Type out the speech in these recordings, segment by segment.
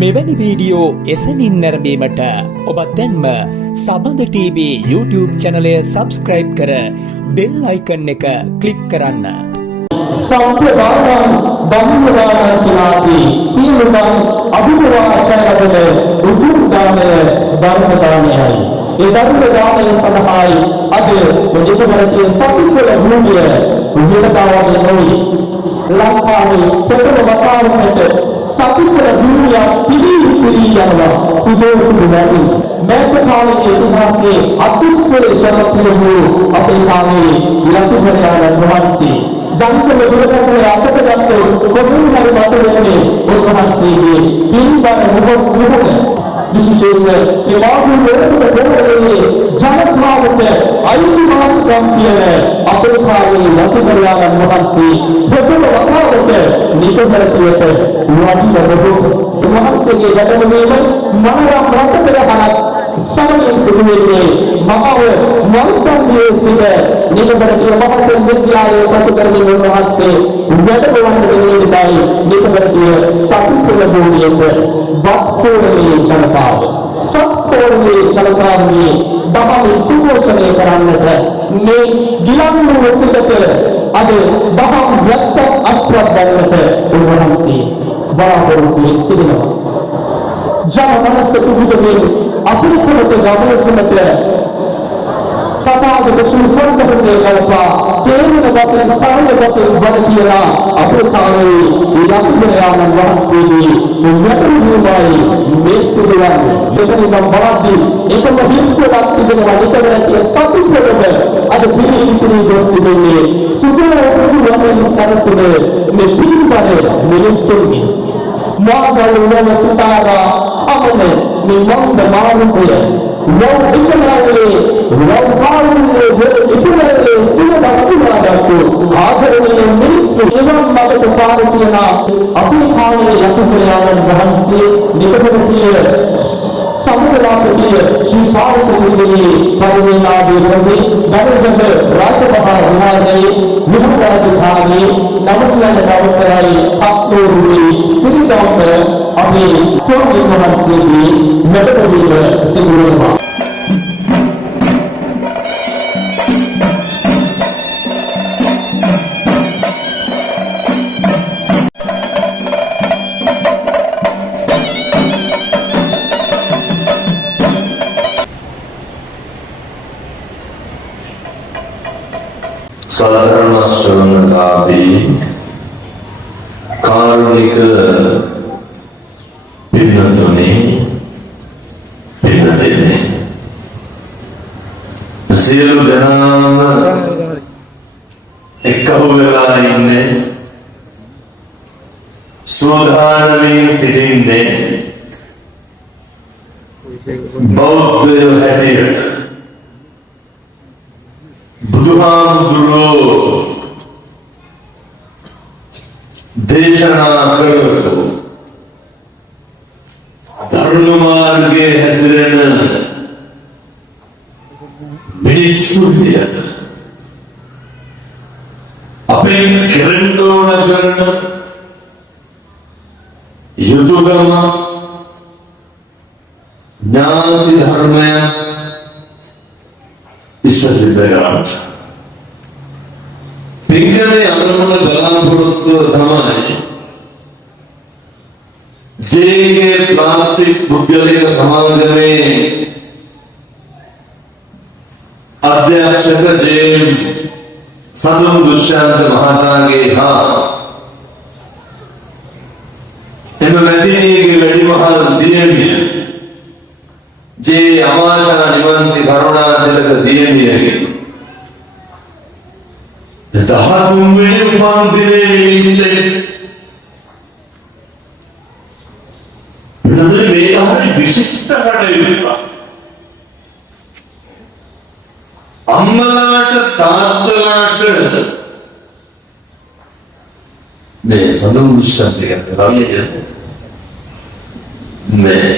මෙවැනි වීඩියෝ එසනින් නැරඹීමට ඔබත් දැන්ම සබඳ TV YouTube චැනලය සබස්ක්‍රයිබ් කර බෙල් අයිකන් එක ක්ලික් කරන්න. සම්ප්‍රදායන් ධම්මදාන චිනාති සීලුදන් අභිවාචනවල උතුම් දානය ධර්මදානයයි. ඒ ධර්මදානය සඳහායි අද මෙදිනවලදී සතිපල භූමිය උදේතාවගේ නොවි ලංකාවේ ප්‍රථම වතාවට සතිපල භූමිය පිළිපිරි යනවා සුදෝසුදු නැති මේක කාලයේ ඉතිහාසයේ අතිශය ජනප්‍රිය වූ අපේ කාලේ යතුපරයාණන් වහන්සේ ජනකම දුරකථනය අතකගත්තු කොහොම හරි මතකෙන්නේ උන්වහන්සේගේ පින්බර මුහුණ විශේෂයෙන්ම ඒ වාග්ය වලට ජනතාවට අයිතිවාසිකම් කියන අපේ කාලේ යතුපරයාණන් වහන්සේ ප්‍රථම වතාවට නිකබරතියට වඩින උන්වහන්සේගේ වැඩමවීම මනරම් රටකරහනක් සමයෙන් සිදුවෙන්නේ මහව මල්සන්දියේ සිට නිකබරතිය මහසෙන් විද්‍යාලයේ පසු කරමින් උන්වහන්සේ වැඩමවන්නට නියමිතයි. නිකබරතිය සතිපුර භූමියට වත්කෝණයේ ජනතාව සත්කෝණයේ ජනතාවගේ දහමින් සුපෝෂණය කරන්නට මේ ගිලන්නුව සිටට අද දහම් රැස්සක් අස්වද්දන්නට උන්වහන්සේ බලාපොරොත්තු සිටිනවා. ජනමනස පුදුමින් අපිරිකමට ගමනකට තථාගත ශ්‍රී සම්බුද්ධේ කල්පා තේරෙන වශයෙන් සරල වශයෙන් වඩ කියලා අපේ කාලේ ඉලක්කයාණන් වහන්සේගේ යතුරුමයි මේ සිදුවන්නේ. මෙතනින් බලද්දී එකම හිස්කොලක් තිබෙනවා නිතරම සතුටුකම අද පිළිතුරු දොස් තිබෙන්නේ සුදු වශයෙන් සරසන මේ පිළිබඳ මිනිස්සුන්ගේ මාගල් වන සිසාරා අපනේ මේ මන්ද මානුකය වෝ ඉක්මනගේ වෝ කාරුණේ ඉක්මනගේ සිනදතුමාදතු ආදරණීය මිනිස්සු එනම් මකට පාර කියන අපේ කාලේ යතුපරයාණන් වහන්සේ නිකපොටිය සමුදලාපතිය ශ්‍රී පාරකුරුගේ පරිවේනාදී රෝහි ගරුඩ රාජමහා විහාරයේ විහාරාධිකාරී නමතුලන අවසරයි අක්නෝරුවේ සිරිදම්බ අපේ සෝමි මහන්සියගේ මෙතනදීව සිදු වෙනවා. සාධර්ම ශ්‍රවණකාරී කාරුණික පින්නතුනි පින්නදෙන්නේ සියලු දෙනාම එකහු වෙලා ඉන්නේ සෝදානමින් සිටින්නේ බෞද්ධයෝ හැටියට බුදුහාමුදුරුවෝ දේශනා කරපු ධර්ම මාර්ගයේ හැසිරෙන මිනිස්සු විදියට අපේ කෙරෙන්න ඕන කරන යුතුයකම ඥාති ධර්මය විශ්වසිද්ධ පිංගලේ අනුමත බලාපොරොත්තුව තමයි ජේගේ ප්ලාස්ටික් පුද්ගලික සමාගමේ අධ්‍යක්ෂක ජේ සඳුන් දුෂ්‍යන්ත මහතාගේ හා එම මැදිනීගේ වැඩිමහල් දියණිය ජේ අමාශා නිමන්ති කරුණාතිලක දියණියගේ 13 වෙනි උපන්දිනයේ නිමිත්තේ වෙනද මේ හරි විශිෂ්ට කටයුත්තක්. අම්මලාට තාත්තලාට මේ සඳුන් දුෂ්‍යන්තය රවිය මේ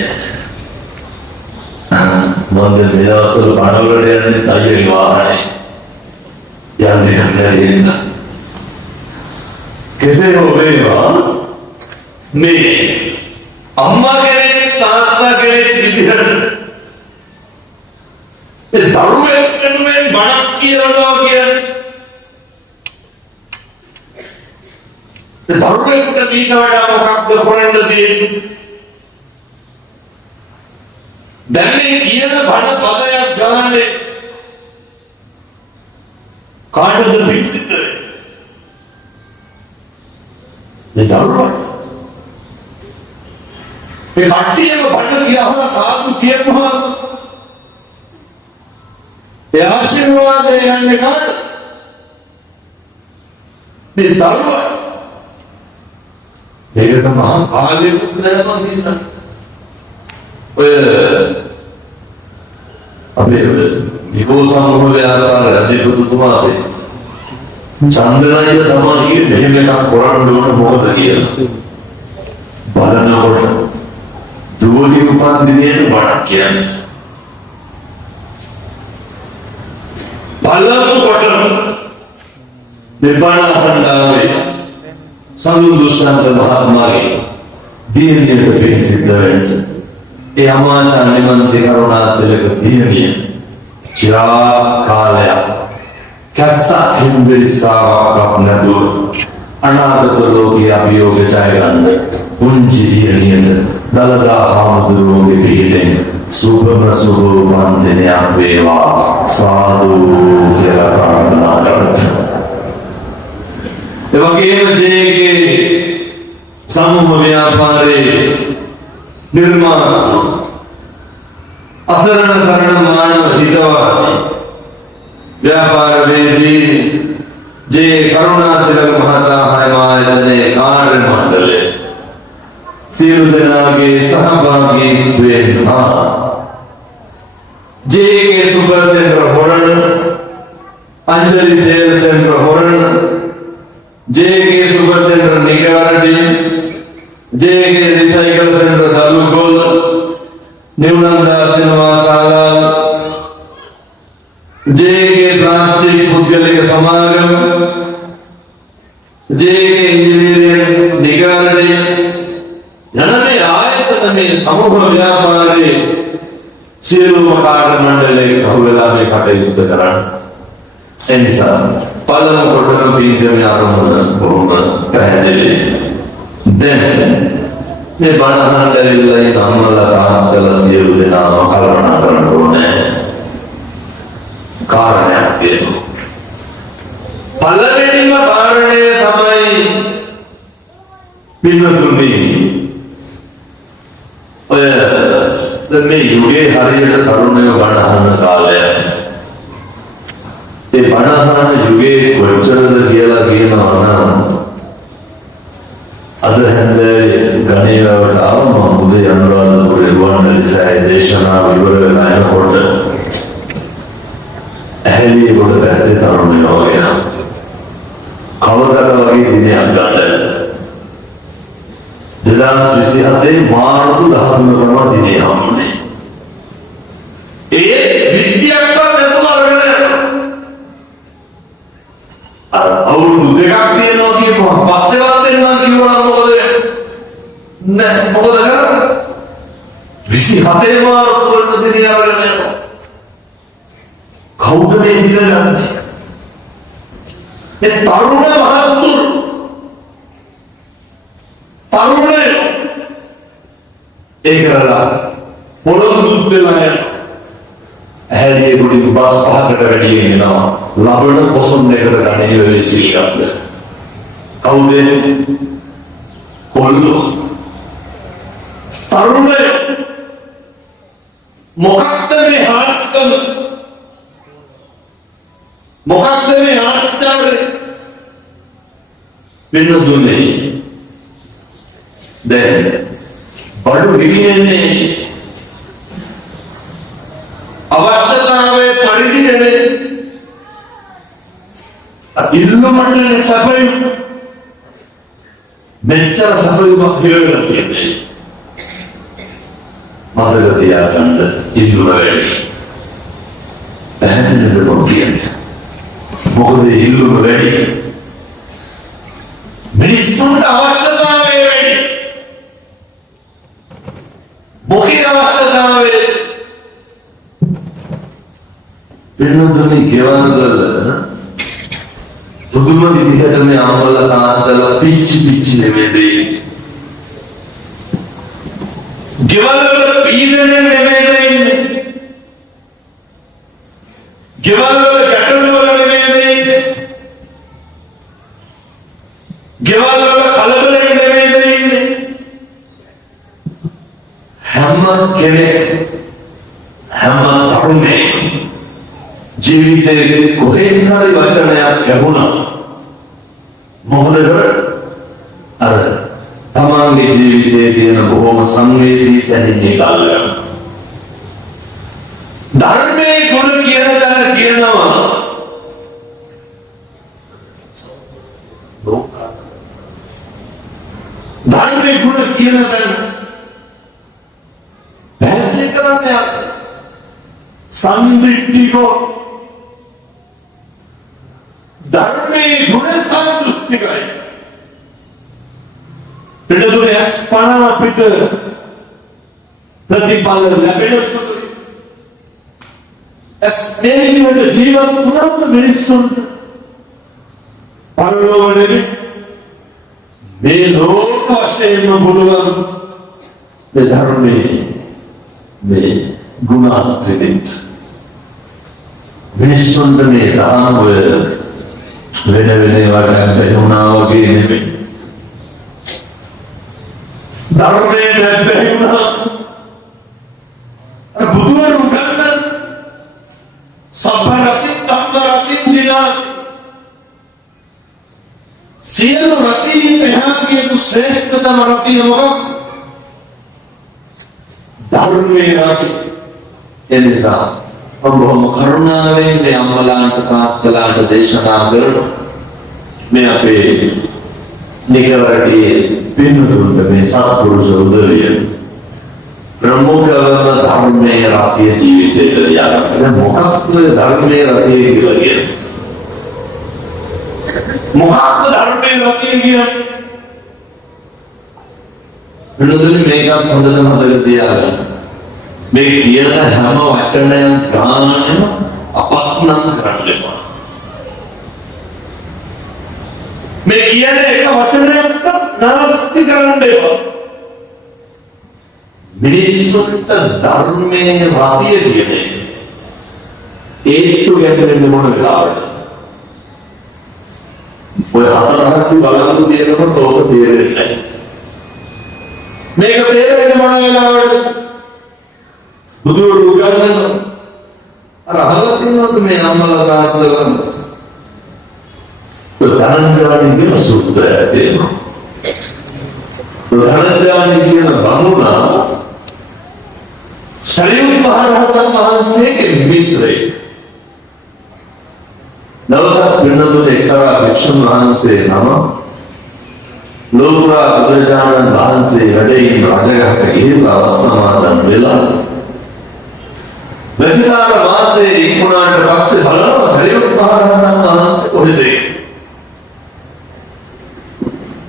මන්ද මේ දවස්වල පාඩවලට යන්නේ තයිරි වාහනේ යන්නේ නැහැ. කෙසේ හෝ වේවා මේ අම්මා කෙනෙක් තාත්තා කෙනෙක් විදිහට ඒ දරුවෙක් වෙනුවෙන් බණක් කියනවා කියන්නේ ඒ දරුවෙකුට ඊට වඩා මොකක්ද කරන්න තියෙන්නේ? දැන් මේ කියන බණ පදයක් ගානේ කාටද පිටිසිත මේ දරුවා මේ කට්ටියම බණ කියවන සාදු කියනවා ඒ ආශිර්වාදය යන්නේ කාට? මේ දරුවා මේකට මහා කාලෙකුත් නෑ මම හිතන්නේ. ඔය අපේ විකෝසම් මොහොතේ රජතුමා චන්ද්‍රනායක තමයි මෙහෙම එකක් කරන්න ඕන මොකද කියලා. බලනකොට දුවලි උපන් දිනේ බණක් කියන්නේ. බලනකොට මේ බණ අහන්නේ සම්දුස්සන්ත මහත්මයාගේ දිනේට පිසිද්ද වෙන්නේ. ඒ අමාශා නිමන්ති කරුණාතිලක දිනේ චිරාත් කාලයක් කැස්ස හිම්බිරිස්සාවක් නැතුව අනාගත ලෝකයේ අභියෝග ජය ගන්න පුංචි දිනියද දලදා හාමුදුරුවෝගේ පිහිටෙන් සුභම සුභ වන්දනයක් වේවා සාදු කියලා ප්‍රාර්ථනා කරනවා. ඒ වගේම ජේගේ සමූහ ව්‍යාපාරයේ නිර්මාණ අසරණ සරණ මානව හිතවා व्यापार वेदी जे करुणातिलक महता हमारे कार्य मंडले सिरुदना के सहभागी द्वेहा J K super centre Horana Anjali sale centre Horana J K super centre निगारडी जे के रिसाइकल सेंटर दालुगोल निवनंदा सिनेमाशाला जे के प्लास्टिक पुद्गलिक समागम जे के इंजीनियरिंग निगारडी जनमे आयतन में समूह व्यापारी सियलुम कार्य मंडले बहुवेला में कटयुक्त करण एनिसा पालन कोटन बीज में आरंभ बहुमत पहले देन මේ බණහන් දැරිල්ලයි ධම්මල තාත්තල සියලු දෙනාම කල්පනා කරන්න ඕනේ කාරණයක් තියෙනවා. පළවෙනිම කාරණය තමයි පින්නතුනි ඔය දැන් මේ යුගයේ හරියට තරුණයෝ බණහන කාලය ඒ බණහන යුගයේ කොච්චරද කියලා කියනවා නම් අද හැන්දේ ගණේවට ආවම උදේ අනුරාධපුරේ ගුවන්විදුලි දේශනාව ඉවර වෙලා යනකොට ඇහැලි වල පැත්තේ තරුණයෝ වගේ කවදාද වගේ දිනයක් ගන්න 2027 මාර්තු 13 වෙනිදා දිනේ හම්බුනේ. ඒ විද්‍යාත්මක නැතුව අවුරුදු දෙකක් තියෙනවා කියපුවා පස්සෙවත් දෙන්නම් කිව්වනම් මොකද නෑ මොකද කරන්නේ 27 මාර්තු වල දිනේ ආවරනේ කවුද මේ දිගන්නේ මේ තරුණ මහත්තුරු තරුණේ ඒකලා පොළොන්දුත් වෙලා යන ඇහැලිය ගුඩින් බස් පහකට වැඩි වෙනවා ලබන කොසොන් එකට ගණේ වෙලේ සීගන්න කවුද කොල්ලෝ තරුණේ මොකක්ද මේ හාස්කම මොකක්ද මේ ආශ්චර්යය වෙන දුන්නේ දැන් බඩු විවිධන්නේ අවශ්‍යතාවයේ පරිදිනේ ඉල්ලුමට සපයි මෙච්චර සපයුමක් හිරවෙලා තියෙන්නේ මතක තියාගන්න ඉල්ලුම වැඩි පැහැදිලිද කියන්නේ මොකද ඉල්ලුම වැඩි මිනිස්සුන්ට අවශ්‍යතාවය වැඩි වෙනදුනේ ගෙවන්නද පුදුම විදිහට මේ අම්මලා තාත්තලා පිච්චි නෙමෙයි ගෙවල් පීඩන නෙමෙයි ගෙවල් ගැටලු වල නෙමෙයි ගෙවල් කලබල නෙමෙයි හැම කෙනෙක් හැම තරුණේ ජීවිතේ කොහෙන් හරි වචනයක් ලැබුණා මොකද අර තමන්ගේ ජීවිතයේ තියෙන බොහොම සංවේදී දැනෙන්නේ කාලයක් ධර්මයේ ගුණ කියන දල කියනවා ධර්මයේ ගුණ කියන දල පැහැදිලි කරන්නේ සම්දිට්ඨිකෝ ධර්මයේ ගුණ සම්තුෂ්ටිකයි පිටුදුනේ අස්පන අපිට ප්‍රතිඵල ලැබෙන සුළුයි මේ විදිහට ජීවත් වුණාම මිනිස්සුන්ට පරලෝකෙදී මේ ලෝක වශයෙන්ම පුළුවන් මේ ධර්මයේ මේ ගුණාත්මෙට මිනිස්සුන්ට මේ තාම ඔය වෙන වටෙන් බැලුණා වගේ නෙමෙයි ධර්මයේ ලැබෙනවා බුදුරු ගන්න සබ්බරති ධම්මරති ජිනා සියලු රතින් එහා කියපු ශ්‍රේෂ්ඨතම රතිය මොකක්ද ධර්මයේ රති එනිසා ඔබම කරුණාවෙන් මේ අම්මලාන්ට තාත්තලාන්ට දේශනා කරන මේ අපේ නිගවරදී පින්නුතුන්ට මේ සත්පුරුෂ උදවිය ප්‍රමුඛවම ධර්මයේ රතිය ජීවිතයට යාගන්න මොකක්ද ධර්මයේ රතිය කියලා කියන්නේ මොකක්ද ධර්මයේ රතිය කියන්නේ පින්නුතුනි මේක හොඳට මතක තියාගන්න මේ කියන හැම වචනයන් ගානම අපක්නම් කරන්න එපා මේ කියන එක වචනයක් නරස්ති කරන්න එපා මිනිස්සුන්ට ධර්මයේ රතිය කියන්නේ ඒත්තු ගැටෙන්නේ මොන වෙලාවටද ඔය හතරක් බලන්න තියෙනකොට ඕක තේරෙන්නේ නැහැ මේක තේරෙන්නේ මොන වෙලාවටද බුදුරු උගන්වන අර අහලතිනොත් මේ අම්මලා තාත්තලා ප්‍රධානජානි කියන සූත්‍රය තියෙනවා ප්‍රධානජානි කියන බමුණා සරියුත් මහ රහතන් වහන්සේගේ මිත්‍රයෙක් දවසක් වෙනතුනේ එක්තරා භික්ෂුන් වහන්සේ නම ලෝතුරා බුදුරජාණන් වහන්සේ වැඩ ඉන්න රජගහට ගිහිල්ලා අවස්සමාදන් වෙලා වැසිසාර මාසයේ ඉක්ුණාට පස්සේ බලනවා සරියුත් මහ රහතන් වහන්සේ කොහෙද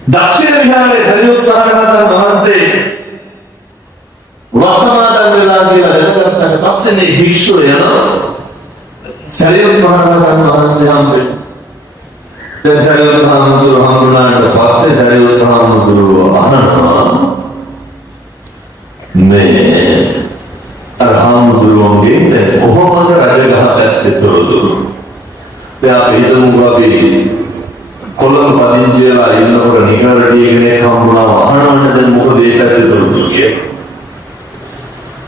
දක්ෂිණ විහාරයේ සරියුත් මහ රහතන් වහන්සේ වස්සමාදන් වෙලා කියලා දැනගත්තාට පස්සේ මේ භික්ෂුව යනවා සරියුත් මහ රහතන් වහන්සේ හම්බෙන්න දැන් සරියුත් හාමුදුරුවෝ හම්බුනාට පස්සේ සරියුත් හාමුදුරුවෝ අහනවා මේ අර හාමුදුරුවෝගේ කොහොමද රජගහ පැත්තේ තොරතුරු දැන් අපි හිතමු අපි කොළඹ පදිංචි වෙලා ඉන්නකොට නිකරඩිය කෙනෙක් හම්බුනාම අහනවනේ දැන් මොකද ඒ පැත්තේ තොරතුරු කියන්නේ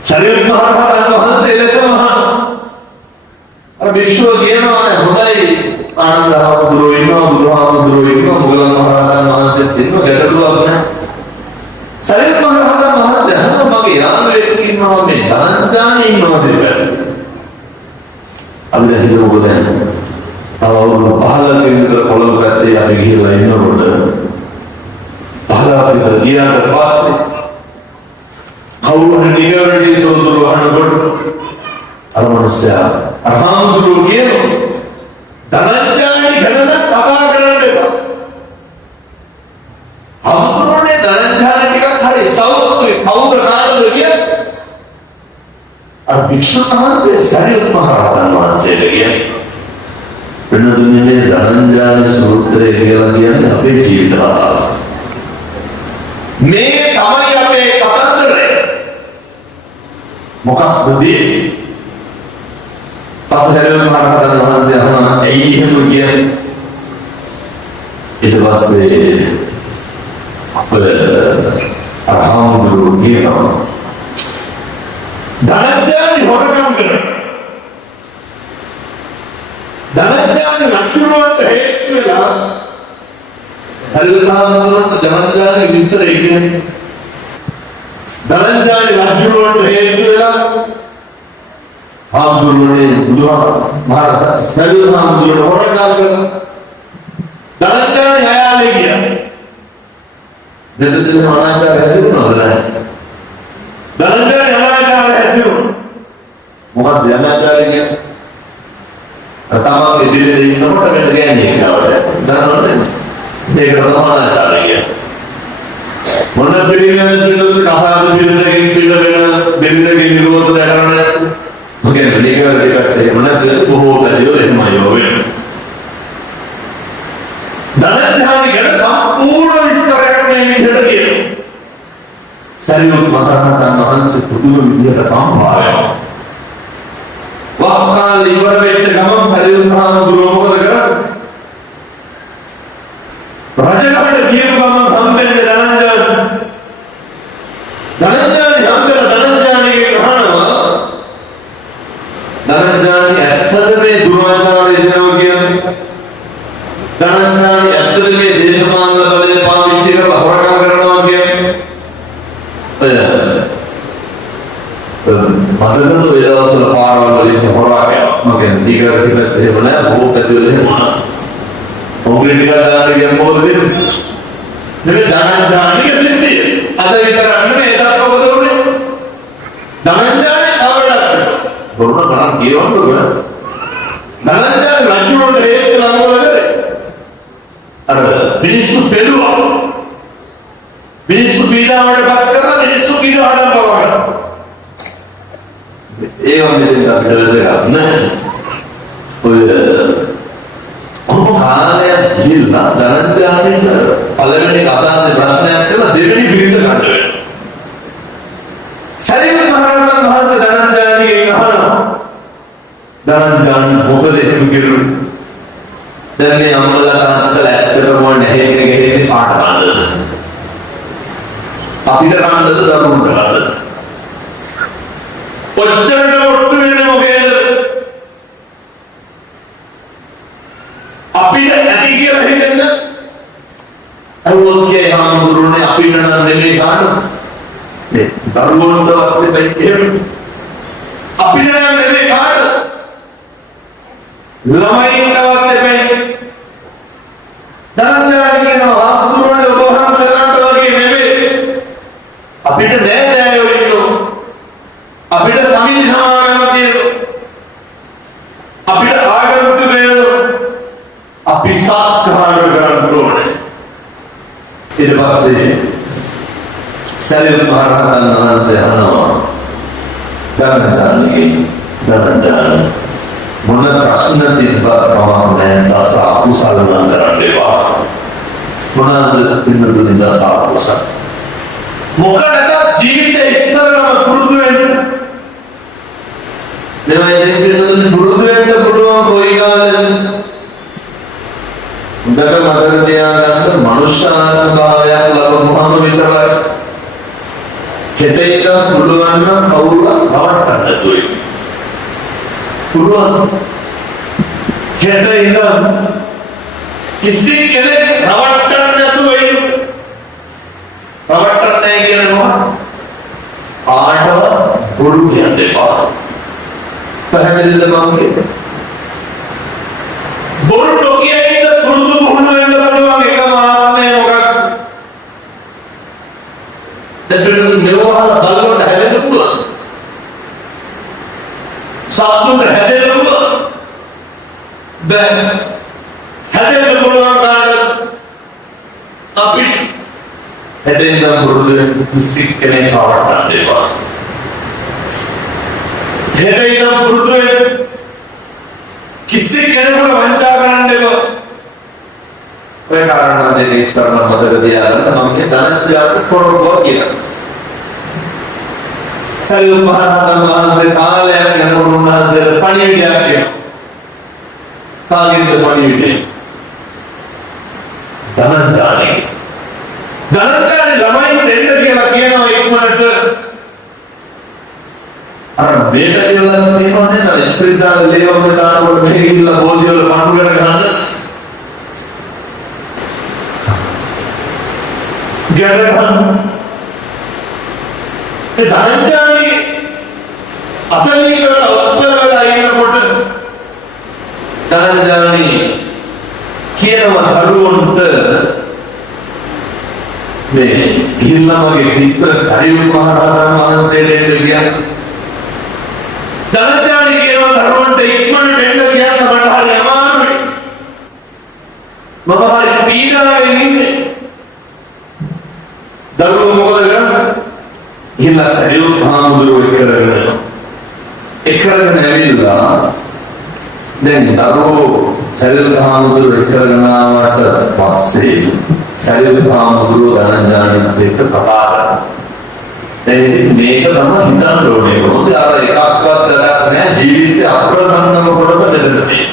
සරියුත් මහ රහතන් වහන්සේ ලෙසම අර භික්ෂුව කියනවානේ හොඳයි ආනන්ද හාමුදුරුවෝ ඉන්නවා බුදුහාමුදුරුවෝ ඉන්නවා මොගලන් මහ රහතන් වහන්සේත් ඉන්නවා ගැටලුවක් නැහැ සරියුත් මහ රහතන් වහන්සේ අහනවා මගේ යාළුවෙක් ඉන්නවා මේ ධනංජානේ ඉන්නවා දෙපැත්ත අපි දැන් හිතමුකෝ දැන් අවුරුදු 15 විතර කොළඹ පැත්තේ අපි ගිහිල්ලා ඉන්නකොට 15 විතර ගියාට පස්සේ කවුරු හරි නිගරණී තොරතුරු අහනකොට අර මිනිස්සයා අහාමුදුරුවෝ කියනවා ධනංජානේ ගැන කතා කරන්න එපා. හමුදුරනේ ධනංජානේ ටිකක් හරි සෞතුයි කවුද කාටද කියන්නේ අර භික්ෂුන් වහන්සේ සරියුත් මහ රහතන් වහන්සේට කියන්නේ වෙනදුන්නේ ධනංජාන සූත්‍රය කියලා කියන්නේ අපේ ජීවිත කතාව. මේ තමයි අපේ කතන්දරය. මොකක්ද මේ? පස්සේ මහ රහතන් වහන්සේ අහනවා ඇයි එහෙම කියන්නේ? ඊට පස්සේ අරහංගුරු කියනවා ධනඥානි හොරකම් කරන ධනඥානි ලක්ෂණවලට හේතු වෙලා හරියටම ධනඥානි විස්තර කියන්නේ ධනඥානි ලක්ෂණවලට හේතු වෙලා ආම්දුරුනේ බුදුහාම සරියුත් හොරකම් කරන ධනඥානි හයාලේ කියන්නේ දෙවියන් අනාචාර හැසිරුණාද නැහැ? ධනංජානි අනාචාර හැසිරුණා. මොකක්ද අනාචාරය කියන්නේ? තමන්ගේ දිලේ ඉන්නකොට වෙන ගෑණියෙක් ගාවට. දන්නවද? මේක තමයි අනාචාරය කියන්නේ. මොන පිළිවෙලද පිළිවෙල කතාවද පිළිවෙලකින් පිළිවෙල බින්දකින් විරෝධ දරන මොකද මේක මොනද බොහෝ පැතිවල එහෙමයි වෙන්නේ. ධනංජානි ගැන සම්පූර්ණ විස්තරයක් මේ විදිහට කියනවා. සරියුත් මහ රහතන් වහන්සේ පුදුම විදිහට කම්පා වෙනවා. වස්කාල ඉවර වෙච්ච ගමන් සරියුත් හාමුදුරුවෝ මොකද කරන්නේ? රජගහට ගියපු ගමන් හම්බෙන්නේ ධනංජානි. ධනංජානි හම්බෙලා ධනංජානිගෙන් අහනවා ධනංජානි ඇත්තද මේ දුරාචාරය දෙනවා කියන්නේ? ධනංජානි ඇත්තද මේ දේශපාලන බලය පාවිච්චි කරලා හොරකම් කරනවා කියන්නේ? මඩලු වේදවල පාරවල් වලින් හොරාගෙන මගෙන් දීගරකිට එහෙම නෑ බොහෝ පැතිවල එහෙම. ඔගොල්ලෝ ටිකක් දාන්න ගියම මොකද වෙන්නේ? නෙමෙයි ධනංජානිගේ සිද්ධිය. අද විතරක් නෙමෙයි ඒකත් මොකද උනේ? ධනංජානි අවඩක්. බොරුන කරන් කියවන්න ඕන. ධනංජානි ලක්ෂණවල හේතු ලංගවලද? අර මිනිස්සු බෙදුවා. මිනිස්සු පීඩාවට පත් කරලා මිනිස්සු පීඩාවට පවනවා. ඒ වගේ අපිට වැදගත් නෑ. ඔය කාලයක් ගිහිල්ලා ධනංජානිට පළවෙනි කතාවේ ප්‍රශ්නයක් කළා දෙවෙනි පිළිතුර ගන්න වෙනවා. සරියුත් මහ රහතන් වහන්සේ ධනංජානිගෙන් අහනවා ධනංජානි මොකද එහෙම කෙරුවේ? දැන් මේ අම්මලා තාත්තලා ඇත්තටම නැහැ ගෙහෙන්නේ පාට ගන්නද? අපිට ගන්නද දරුවන්ට ගන්නද? ඔච්චරට ඔට්ටු වෙන්නේ මොකේද? අපිට ඇති කියලා හිතෙන්න අරුවෝගේ හාමුදුරුවනේ අපිට නම් නෙමෙයි ගන්න. මේ දරුවන්ට වත්තේ බයි අපිට නම් නෙමෙයි ගන්න. ළමයින්ටවත් එපැයි. ධනංජානි කියනවා හාමුදුරුවනේ ඔබ වහන්සේලාට වගේ නෙමෙයි. අපිට නෑ නෑයෝ ඉන්නෝ. අපිට සමිති සමාගම තියෙනවා. අපිට ආගමික වේලෝ. අපි සත්කාර ගන්න ඕනේ. ඊට පස්සේ සරියුත් මහ රහතන් වහන්සේ අහනවා ධනංජානි මොන ප්‍රශ්න තිබ්බත් ප්‍රමාණය දස අකුසල නම් කරන්න එපා. මොනවාද පින්නතුනි දස අකුසල? මොකටද ජීවිතේ ඉස්සරහම පුරුදු වෙන්න? දෙවයි පින්නතුනි පුරුදු වෙන්න පුළුවන් කොයි කාලෙද? උදක මතක තියාගන්න මනුෂ්‍යාත්ම භාවයක් ලැබුණාම විතරයි. හිතේක පුළුවන් නම් කවුරුත් රවට්ටන්න දුයි. පුළුවන්. හිතේ කිසි කෙනෙක් රවට්ටන්න නැතුව ඉන්න. රවට්ටන්නේ කියන්නේ මොකක්ද? ආඩව බොරු කියන්න එපා. පැහැදිලිද මම කියන්නේ? බොරු ඩොකියෙන්ද පුරුදු පුහුණු වෙන්න පුළුවන් එකම ආත්මය මොකක්ද? දෙපිට මෙවහල බලවට හැදෙන්න පුළුවන්. සත්තුන්ට හැදෙන්න පුළුවන්. දැන් හැදෙන්න පුළුවන් කාට අපි හැදෙන්න පුරුදු වෙන්න කිසි කෙනෙක් අවට්ටන්න එපා. හෙට ඉඳන් පුරුදු වෙන්න. කිසි කෙනෙකුට වංචා කරන්න එපා. ඔය කාරණා දෙක ඉස්සරහ මතක තියාගන්න මම මේ ධනජාත පොරොත්තුව කියලා. සරියුත් මහ රහතන් වහන්සේ කාලයක් යනකොට උන්වහන්සේට පණිවිඩයක් කියනවා. කාගෙන්ද පණිවිඩය? ධනජාතේ. ධනජාතේ ළමයි දෙන්න කියලා කියනවා ඉක්මනට. අර මේක කියලා තියෙනවා නේද? ඉස්පිරිතාලේ ලේවම දානකොට මෙහෙ ගිහිල්ලා බෝධි වල පණුවකට ගන්න. ගැලපන්. ඒ ධනජාතේ අසලින් වල උත්තර වෙලා ඉන්නකොට ධනජාතේ කියනවා දරුවන්ට මේ ඉල්ලමගේ පිටර සරියුත් මහ රහතන් වහන්සේට එන්න කියන්නේ ධනජාතේ කියනවා දරුවන්ට ඉක්මනට එන්න කියන්න මට හරි අමාරුයි මම හරි පීඩාවෙන් ඉන්නේ දරුවෝ මොකද කරන්නේ ඉල්ලා සරියුත් හාමුදුරුවෝ එක්කරගෙන ඇවිල්ලා දැන් දරුවෝ සරියුත් හාමුදුරුවෝ එක්කරගෙන ආවට පස්සේ සරියුත් හාමුදුරුවෝ ධනජාතේත් එක්ක කතා කරා දැන් මේක තමයි හිතන්න ඕනේ මොකද අර එකක්වත් කරලා නැහැ ජීවිතේ අප්‍රසන්නව කොටස දෙන්නේ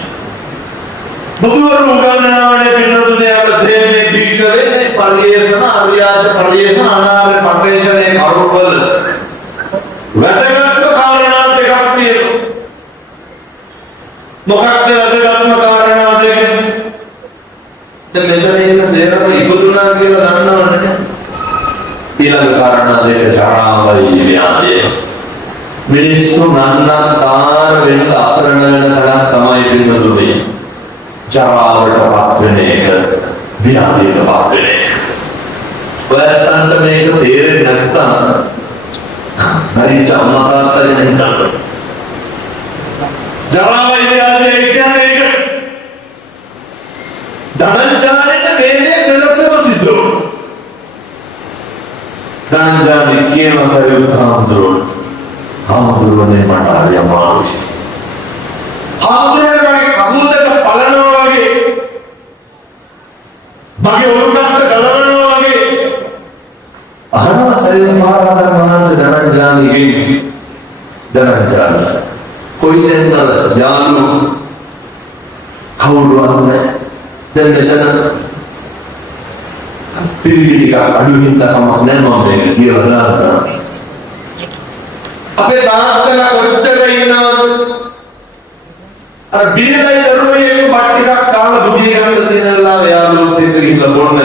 බුදුවරු උගන්වනවානේ පින්නතුනේ අර දෙන්නේ දීකරේ පරිේශන අරියාජ පරිේශන අනාර පරිේශනේ කරුවල වැදගත් කාරණා දෙකක් තියෙනවා මොකක්ද වැදගත්ම කාරණා දෙක දැන් මෙතන ඉන්න සේරම ඉක්ුණා කියලා දන්නවනේ ඊළඟ කාරණා දෙක ජරාවයි ව්‍යාධිය මිනිස්සු නන්නතර වෙන අසරණ වෙන තරම් තමයි පින්නතුනේ ජරාවටපත් වෙන එක ව්‍යාධියටපත් වෙන එක ඔයයන්ට මේක තේරෙන්නේ නැත්නම් හරි ජම්මකාතේ නැහිතන ජරාවයි ව්‍යාධිය කියන්නේ ඒක ධනජාතේට මේකේ වෙනසම සිද්ධ වෙනවා ධනජාතේ කියන සරියුත් හාමුදුරුවනේ මට හරි අමාරුයි හාමුදුරුවනේ කවුද පලනවා වගේ මගේ ඔළුවට ගලවනවා වගේ අහනවා සරියුත් මහ රහතන් වහන්සේ ධනජාතේ කොයිදෙන්ද යාළු කවුරුවත් දැන් මෙතන පිළිවිලික අඩුවෙන් තමයි මම මේක කියලා දානවා අපේ තාත්තලා කොච්චර ඉන්නවද අර බිරිඳයි දරුවෝ එක බත් ටිකක් කාලා බුදිය ගන්න දෙනලා යාළුවොත් එක්ක ගිහලා බොන්න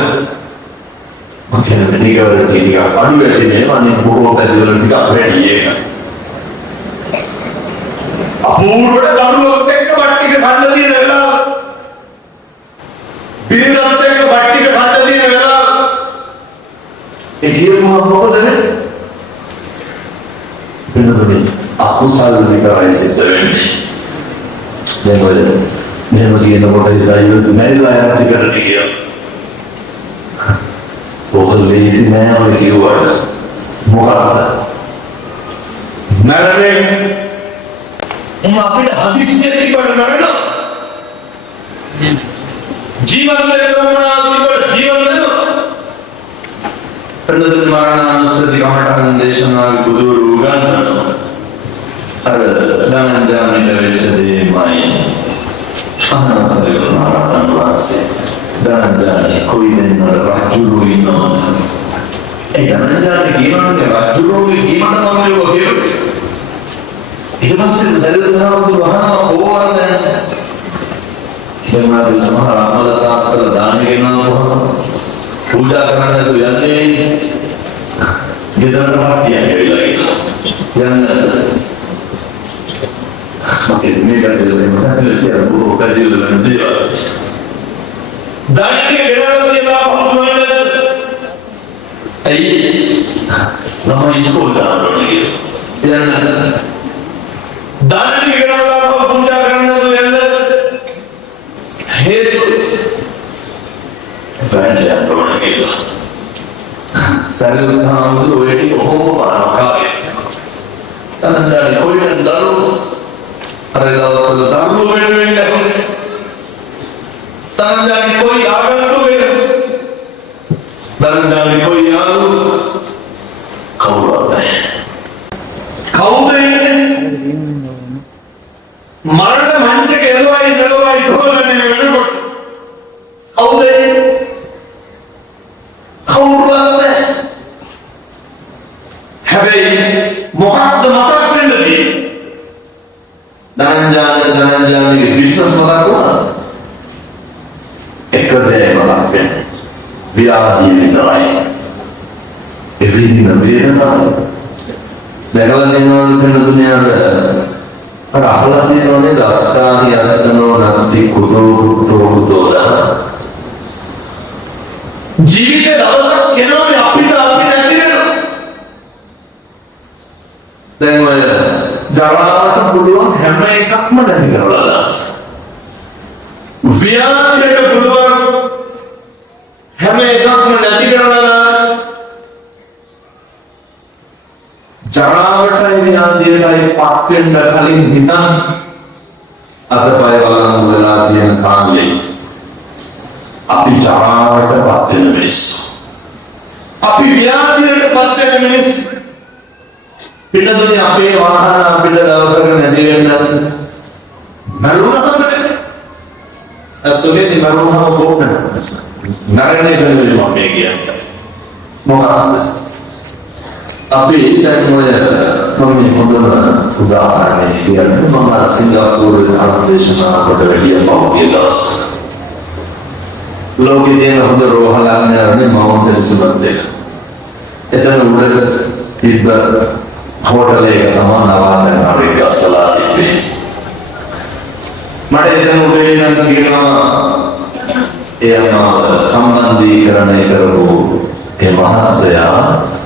මම කියන්නේ නිකවල ටිකක් අඩු වෙන්නේ නේ අනේ බොහෝ පැතිවල ටිකක් වැඩි ඒක අපූර්වට දරුවොත් එක්ක බත් ටික ගන්න දින වෙලාව බිරිඳත් එක්ක බත් ටික ගන්න දින වෙලාව ඒ කියමු මොකද වෙන්නේ අකුසල් විතරයි සිද්ධ වෙන්නේ දැන් ඔය මෙහෙම කියනකොට ඉතින් මැරිලා යන්න ටිකට කියනවා ඔහොම ලේසි නෑ ඔය කිව්වට මොකක්ද නරනේ අපිට හදිස්සිය තිබුණ නරනවා ජීවන දෙනවා ජීවන දෙනවා ප්‍රදේශ මරණානුස්සති කමඨාන් දේශනාවේ බුදුරු උගන්වනවා අර ධනජාතේට වෙච්ච දෙයමයි අනසරියුත් මහ රහතන් වහන්සේ ධනජාතේ කොයිදෙන්න රජුරු ඉන්නවා ඒ ධනජාතේ කියනවානේ රජුරුගේ කීමකට තමයි ඔය කියන්නේ ඊට පස්සේ සරියුත් හාමුදුරුවෝ අහනවා ඕවරද එහෙමද සමහර අමලතාවල දාන ගෙනාවම පූජා කරන්න තු යන්නේ ගෙදරට පාටියක් ඇවිල්ලා ඉන්නවා යන්න මේක දෙලෙම බොහෝ කඩියල නේද දායකයෙක් ගෙනාලා තියලා පොදුමයිද ඇයි ළමයි ඉස්කෝලේ දානවා නේද යන්න දායකයෙක් ගෙනාලා පූජා කරන්න තු යන්න හේතු වැටෙන්න ඕනේ කියලා. සරියුත් හාමුදුරුවෝ ඔය ටික කොහොම කරනවා කාගේ. තනන්දානේ කොයිද දරුවෝ අර දවස්වල දරුවෝ වෙනුවෙන් ලැබුණේ තරංජානි කොයි ආගන්තුකද තරංජානි කොයි යාළු කවුරුද මරණ මංචක එළවයි මෙලවයි තෝරන්නේ වෙනකොට කවුරුද හැබැයි මොකක්ද මතක් වෙන්නේ ධනංජානගේ බිස්නස් මතක් වුණා එක දේ මතක් වෙන්නේ ව්‍යාධිය විතරයි එවිදින වේදනාව දැකලා දෙනවලු වෙන දුනියාව අර අහලා තියෙනවනේ දත්තාදී අර්ථනෝ නැති කුතෝ ජීවිතේ දවසක් එනවානේ අපිට නැති වෙනවා දැන් ඔය ජරාවට පුළුවන් හැම එකක්ම නැති කරලා දාන්න ව්‍යාධියට පුළුවන් හැම එකක්ම නැති කරලා දාන්න ජරාවටයි විනාදියටයි පත් වෙන්න කලින් හිතන් අතපය වලංගු වෙලා තියෙන කාලේ අපි ජරාවට පත් වෙන මිනිස්සු අපි ව්‍යාධියට පත් වෙන මිනිස්සු පිටුනේ අපේ වාහන අපිට දවසක නැති වෙන්න නරුණම අතෝගේ නරුණම පොන්න නරනේ වෙනවා මේ කියන්නේ මොකක්ද අපි දැන් ඔය මම හොඳම උදාහරණයක් කියන්න මම සිංගප්පූරුවේ ආර්ථිකශාස්ත්‍රයට වැඩිය පෞද්ගලික දවස් ලෝකයේ තියෙන හොඳ රෝහලක් නෑනේ මවුන්ටේන්ස් වලදී එතන උඩ තිබ්බ හෝටල් එක තමයි නවාතැන් අපේ ගස්සලා තිබ්බේ මට එතන උඩ ඉන්න කියනවා එයාම සම්බන්ධීකරණය කරපු ඒ මහත්තයා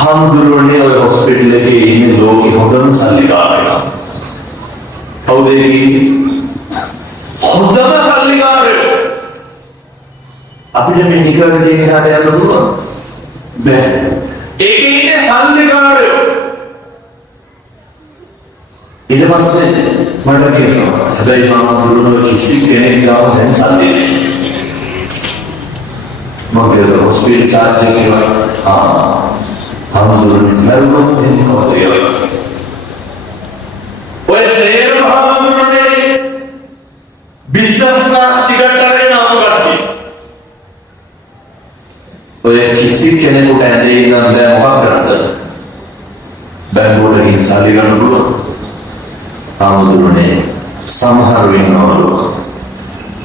හම්දුරුවනේ ඔය හොස්පිටල් එකේ ඉන්නේ ලෝකෙ හොඳම සල්ලිකාරයා. කවුද හොඳම සල්ලිකාරයා? අපිට මේ නිකන් දෙයක් හදන්න පුළුවන්. බෑ. ඒකේ ඉන්නේ සල්ලිකාරයා. ඊට පස්සේ මට කියනවා හැබැයි මම දුරුනෝ කිසි කෙනෙක් ගාව දැන් සල්ලි නෑ. මම ගිහලා හොස්පිටල් චාර්ජ් එක ඔය සේර මහමඳුරනේ බිස්නස් ක්ලාස් ටිකට් අරගෙන ආපු කට්ටිය. ඔය කිසි කෙනෙකුට ඇඳේ ඉන්න දැන් මොකක් කරන්නද? බැංකුවකින් සල්ලි ගන්න පුළුවන්. ආමඳුරනේ සමහර වෙනවලු.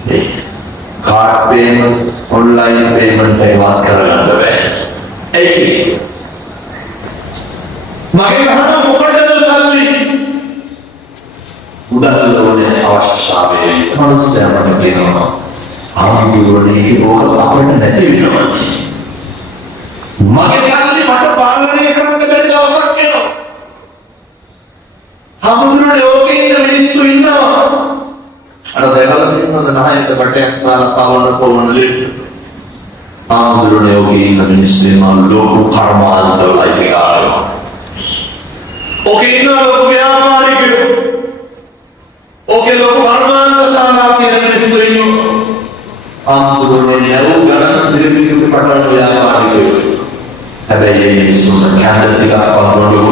ඒ කාඩ් පේමන්ට් ඔන්ලයින් පේමන්ට් එකවත් කරගන්න බෑ. ඒ මගේ ගහන මොකටද සල්ලි උදාහරණයක් අවශ්‍යතාවය මනුස්සයන්ට කියනවා ආන්දුරනේ ඕක අපිට නැති වෙනවා මගේ සල්ලි මට පාලනය කරන්න බැරි දවසක් එනවා ආන්දුරනේ ඕකේ ඉන්න මිනිස්සු ඉන්නවා අර දැකලා තියෙනවද නායක බටයක් තාලා පවන පොවන ලිට් ආන්දුරනේ ඕකේ ඉන්න මිනිස්සු ඉන්නවා ලෝක කර්මාන්තවලයි ගානවා ओके इतना लोग व्यापारी के ओके लोग वर्मान का सामना करने में सुइयो आम लोगों ने वो गणना दिल्ली के पटल व्यापारी के अबे ये सुन क्या करती का और लोग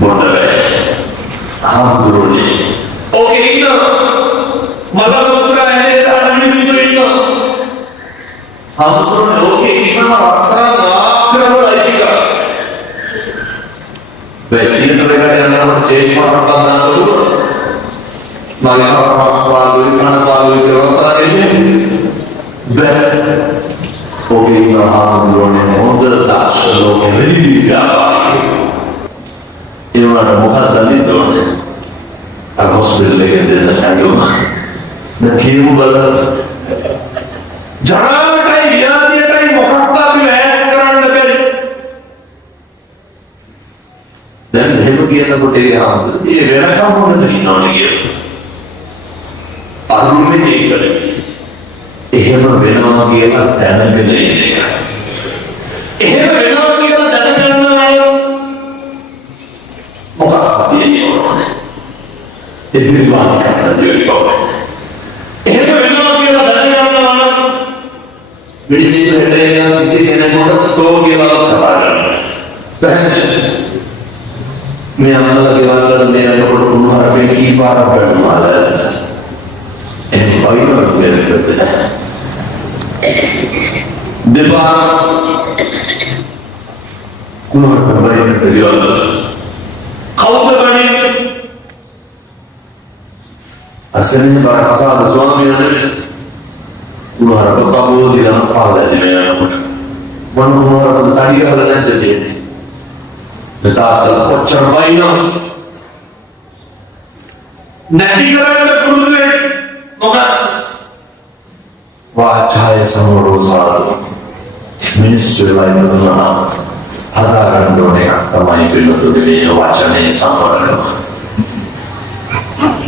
बोल रहे आम लोगों ने ओके इतना मतलब उतना है सारा में सुइयो आम लोगों ने ओके इतना अठारह लाख करोड़ आएगा Baik, mereka yang menjadi orang dulu, mereka orang melalui kereta ini, baik, oke, orang dulu ini modal tak selalu lebih apa, ini ada muka dari dulu, aku sudah lihat di dalam rumah, dan kirim balik, jangan kayak dia kayak muka tapi dan hello kita putih ham ये वेला काम होने नहीं ना लगे आदमी में नहीं करेंगे ये हम वेला मांगे का ध्यान में नहीं देगा ये वेला मांगे का ध्यान में नहीं आयो मौका ये नहीं हो रहा है ඒ විවාද කරන දෙයක්. එහෙම වෙනවා කියලා දැනගන්නවා මිනිස්සුන්ට කිසි කෙනෙකුට තෝ කියලා කතා කරනවා. මේ අම්මලා ගෙවල් වල දෙනකොට උන්වහන්සේ කීපාරක් කරනවාද? එහෙම වයින්වත් දෙයක්. දෙපාර කුමාරවරුන් දෙවියන් කවුද අසන්න බරපතල ස්වාමීන් වහන්සේ කුමාරව කවුරුදිලා පාදන්නේ වන්වරට සාරිය හදන්න දෙන්නේ දෙතාවල කොච්චර වයින්නවා නැති කරන්න පුරුදු වෙන්න මොකක්ද වාචාය සමරෝසාර මිනිස්සු වෙලා හදාගන්න ඕනේ එකක් තමයි පිළිතුරේ වචනේ සමරනවා.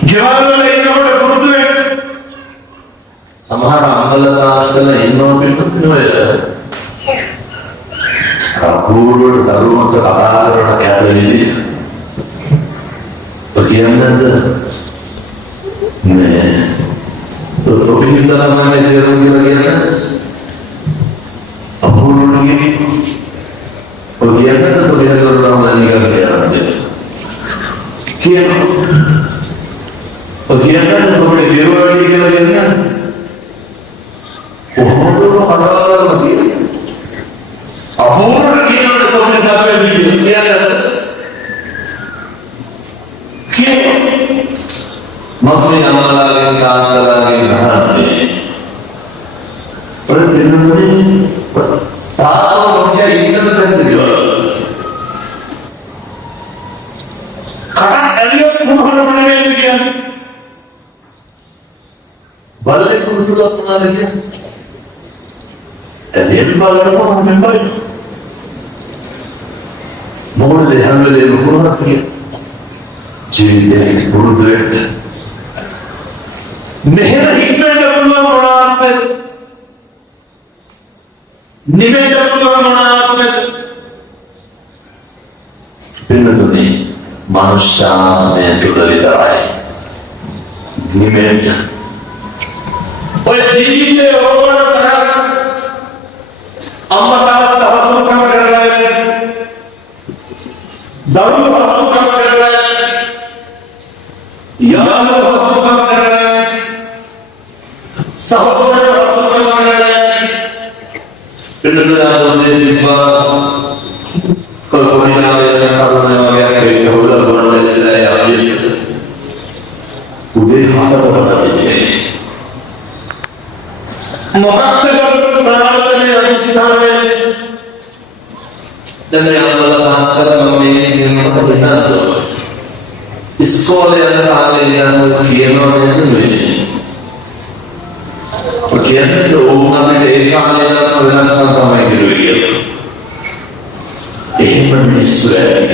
ගෙවල් එනකොට පුරුදු වෙන්න. සමහර අම්බලදාස්වල ඉන්නෝ පිළිතුරේ කපුරුට දරුවන්ට කතා කරන කැලේදී ඔකියන්නද නේ Pemikiran mana saya kira-kira apa lagi? Bagaimana tu dia orang lagi kira-kira? Kira? Bagaimana tu dia orang lagi kira-kira? Oh, tu ada lagi. Apa lagi yang tu dia sampai begini? Kira? Kira? Maknanya amalan yang lagi berhati. Perjalanan tahu dia ingin berjaya. Kata Elliot Muhammad Nabi balik kudu apa lagi? Elliot balik apa memang? Mohon dihamil Muhammad lagi. Jadi kudu මෙහෙම හික්මෙන්ට පුළුවන් මොනවාද? නිවෙන්න පුළුවන් මොනවාද? පින්නතුනි මනුෂ්‍යාමය තුළ විතරයි නිවෙන්න. ඔය ජීවිතේ ඕන තරම් අම්මා තාත්තා හසුකම් කරලා දරුවෝ හසුකම් කරලා යාළුවෝ හසුකම් කරලා සහෝදර අපරාධය පිළිතුරාව දෙන්නවා කොළොනියාවේ කරුණාවේ කේක හොදලා බලන්නේ ආයෙත් උදේ 4 වගේ මොකක්ද කරන්නේ අනිසිතාවේ දැන් යනවා තාත්තලා මේ දෙන්නට දෙන්නා ඉස්කෝලේ යන කාලේ යන කියනවා නෙමෙයි Kemudian umat itu ikhlas dalam sama itu. Ini bermisal.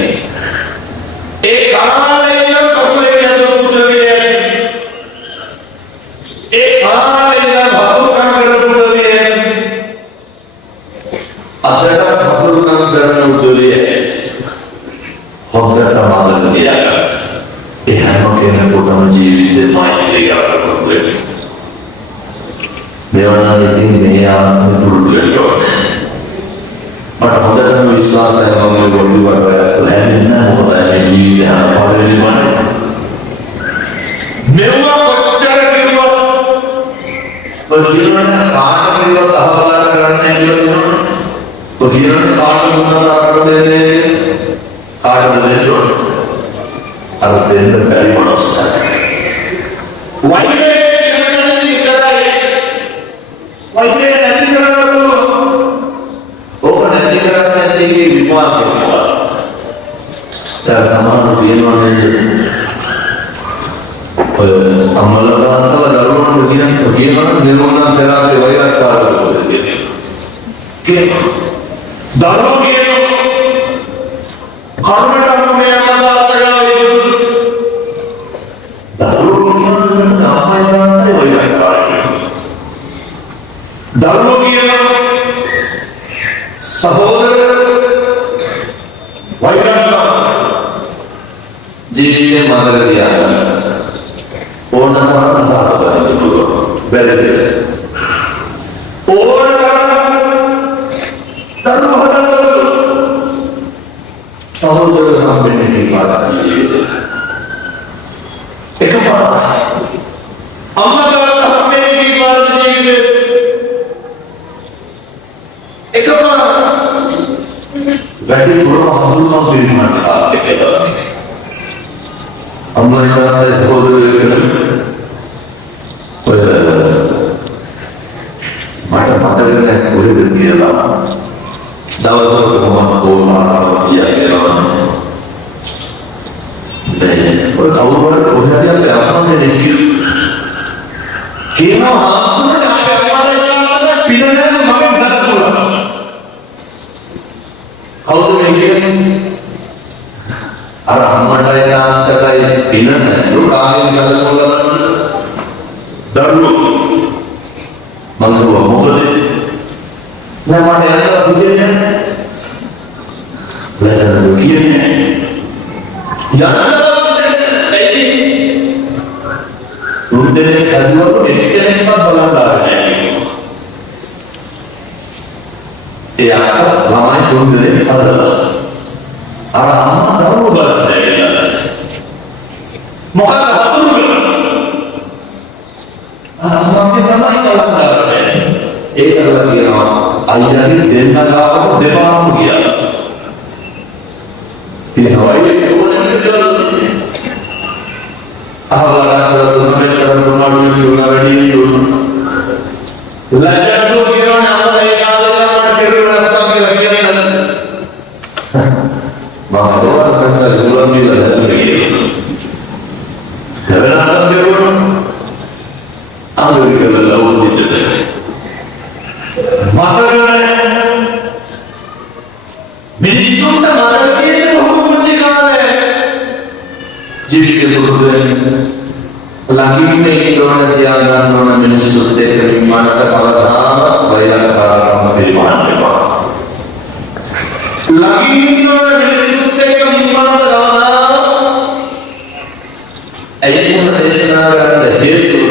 Kalau yang kau yang terputus kalau yang baru kamu terputus ada tak baru kamu terputus Honda tamat dia. Mungkin bukan jiwa main dia terputus. Memang ini yang betul-betul. Pada pada wisata yang memiliki beberapa lain nama energi yang pada di mana. Memang betul betul. Bagaimana kamu betul tahapan kerana itu? Bagaimana kamu betul tahapan ini? Kamu betul. Artinya dari manusia. Wajib. Wajib nanti kerana dulu. Oh nanti kerana nanti dibuat. Dan sama dia mana? Amalan kalau dalam dunia bagaimana nirwana terang lewat kalau dalam dia karena kamu mengamalkan segala itu dalam dia nama yang lewat ಧರ್ಮೀಯ ಸಹೋದರ ವೈರಾಗ್ಯ ಜೀವಿಗೆ ಮಾದರಿಯಾಗ බැරිද? සහෝදරයන් හම්බෙන්නේ කාටද ජීවිතේ? එකපාරයි. අම්මා හම්බෙන්නේ කාටද ජීවිතේ? එකපාරයි. වැඩි පුරම හඳුන්වා දෙන්න කාටද? අම්මා ඉන්නත් සහෝදරයෝ ඔය මට මතක නැහැ කොහෙද කියලා. දවසක මම කොහොමද කියලා ඔය කවුරුහරි කොහෙද යන්නේ අපන්නේ කියනවා ආත්මනේ ආකාරයට පිරෙන්නේ මම ගතතුලා කවුද මේ කියන්නේ අර අම්මට යාන්තකයි පිරෙන්නේ ලෝකාවෙන් ගතතුලා දරුවෝ මම මොකද නෑ මට යනවා කියන්නේ වැදගත් කියන්නේ උන්දේ කරුණු එක්කෙනෙක්වත් බලන්න නැහැ. එයාට ළමයි තුන්දෙනෙක් හදලා අර අම්මා දරුවෝ බලන්නේ මොකද හතුරු අම්මාගේ ළමයි බලන්නේ ඒකවල කියනවා අයියාගේ දෙන්නා ගාවට දෙපාරම ගියා. ඉතින් හොයන්නේ කොහොමද කියලා Langitnya itu jangan orang menyusut dari mana kata bayar karena beriman mereka. Langit itu menyusut dari mana kata ayat pun ada sebenarnya itu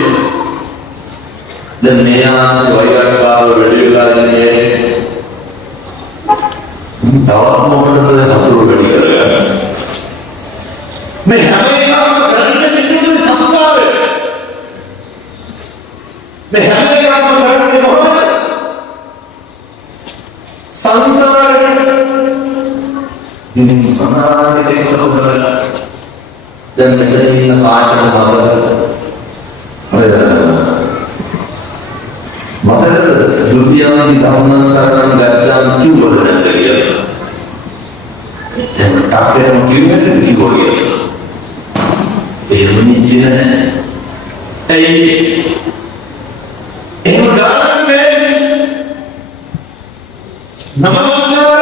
dan mereka bayar kalau beriman ini tahu mau berada di satu beriman. Mereka संसार के dan menjadi pacar maka dunia di tahun sekarang gajah kiwar dan dia yang tapi yang kiwar itu kiwar dia menjadi dalam namaskar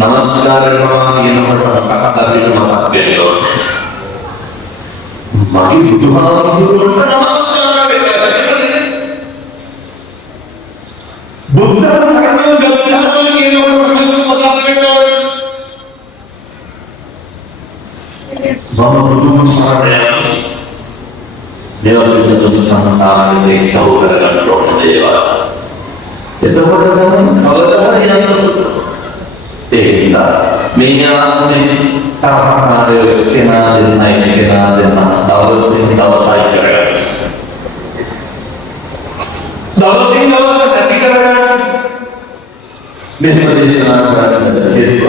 नमस्कार नमस्कार Dewa itu sama-sama kita tahu dengan roh dewa. Itu bukan kalau yang tidak menyalahkan tak ada kena dengan tahu saya. Tahu saya ketika menjadi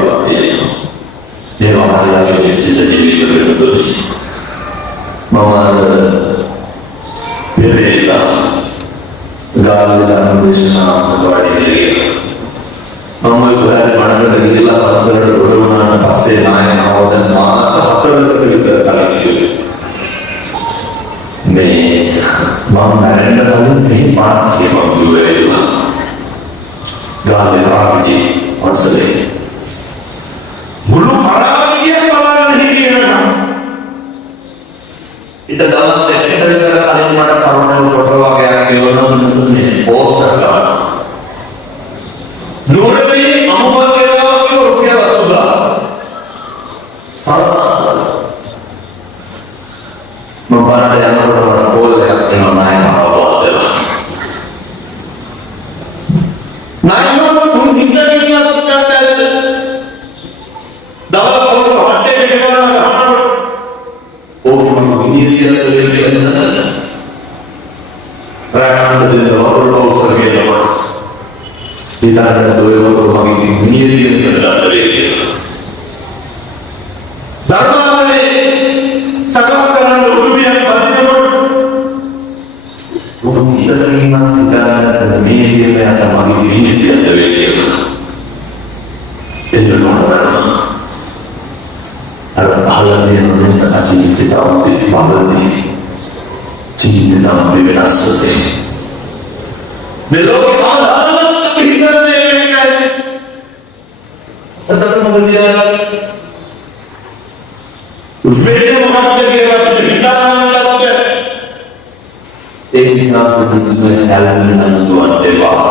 dewa lagi bisa jadi betul. Mama berbeda, gagal dalam berusaha kembali lagi. Mama berada pada negeri pasar berumah pasir lain awal dan masa satu lebih terkali. Nih, mama berada dalam kehidupan yang berbeda. Gagal lagi pasir. Bulu haram dia malah hilang. Kita dalam kita ada mana kawan berdoa kayak orang ini poster kan. Nurani amal kita itu rupiah sudah. යනකොට පොල් එකක් එනවා නායකවද. නායකව තුන් දිගට කියනවත් ගන්නද? දවල් පොල් හටේ දෙකවලා ගන්නකොට ඕකම විදියට කියන්නේ රාණ්ඩ දෙනවා ඔස්සර කියනවා. ඊළඟට දොයවතු වගේ නියලිය කරලා ධර්මාසනේ සකස් කරන්න උරුවියක් බඳිනකොට උතුම් ඉතලින් නම් ගන්න මේ විදියට තමයි විනිශ්චය වෙන්නේ. එන්නෝන අර අහලන්නේ නොනේත අචින්තිතාව පිළිබඳව චින්තිතාව වෙනස්සේ මේ ලෝකේ ආදානක් හිතන්නේ නැහැ. අතට මොකද උස්මේට මොකක්ද කියලා හිතාගන්න බෑ. ඒ නිසා පුදුමයි නැලන්න දුවන් දෙවා.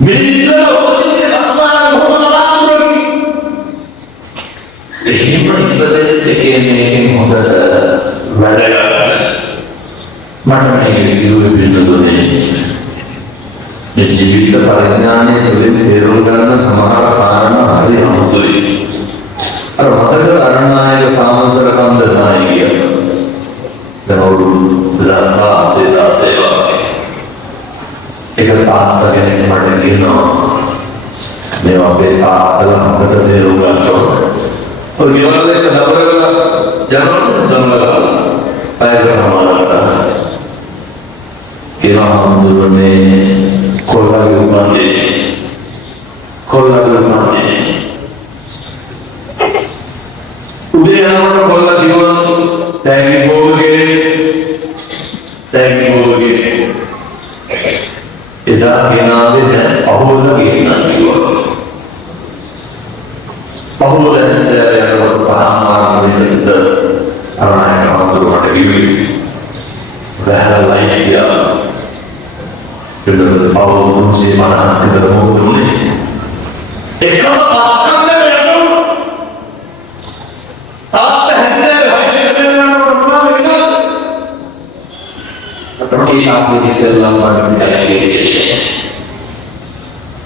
මිනිස්සු ඔතන අස්තාන මොනවාද? එහෙම ඉබදෙත් කියන්නේ හොඳ වැඩක්. මට මේ කිව්වේ බින්දුනේ. මේ ජීවිත පරිඥානයේ තුලින් තේරුම් ගන්න සමහර කාරණා හරි අමුතුයි. අර මතක අරණායක සාමසර කන්දනායි කියන දවල් දස්වා දෙදාසේවා ඒක තාත්තා කෙනෙක් මට කියනවා මේවා අපේ තාත්තලා මතක තේරුම් ගන්නවා. ඔය විවරල එක දවරක යනවා අයගමනට කියනවා මුදුනේ කොල්ලාගේ උපන්නේ උදේ යනකොට කොල්ලා දිවන තෑගි භෝගේ එදා ගෙනාවේ පහෝල ගෙනා කිව්වා. පහෝල යනකොට පහමාරෙන්ද අරණය වතුරට ගිහින් වැහලා ගියා. පිළිවෙල පහෝල තුන්සේ මනහට විතර මොහොතුනේ එකම පාස්කම් දෙන්න आपने इस्लाम पढ़ने लगे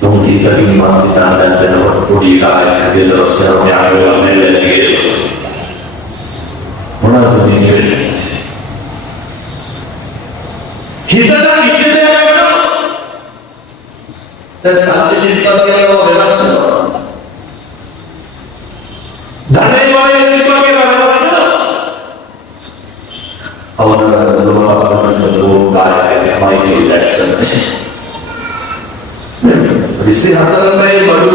तो उन्हीं तभी मानते जानते हैं और थोड़ी राय है जो से हमें आगे बढ़ने लगे होना तो नहीं है कितना किससे आएगा तो सारे दिन पता लगेगा वो व्यवस्था धने वाले दिन पता व्यवस्था और लोग हमारी इलेक्शन में इससे हतर में बड़ू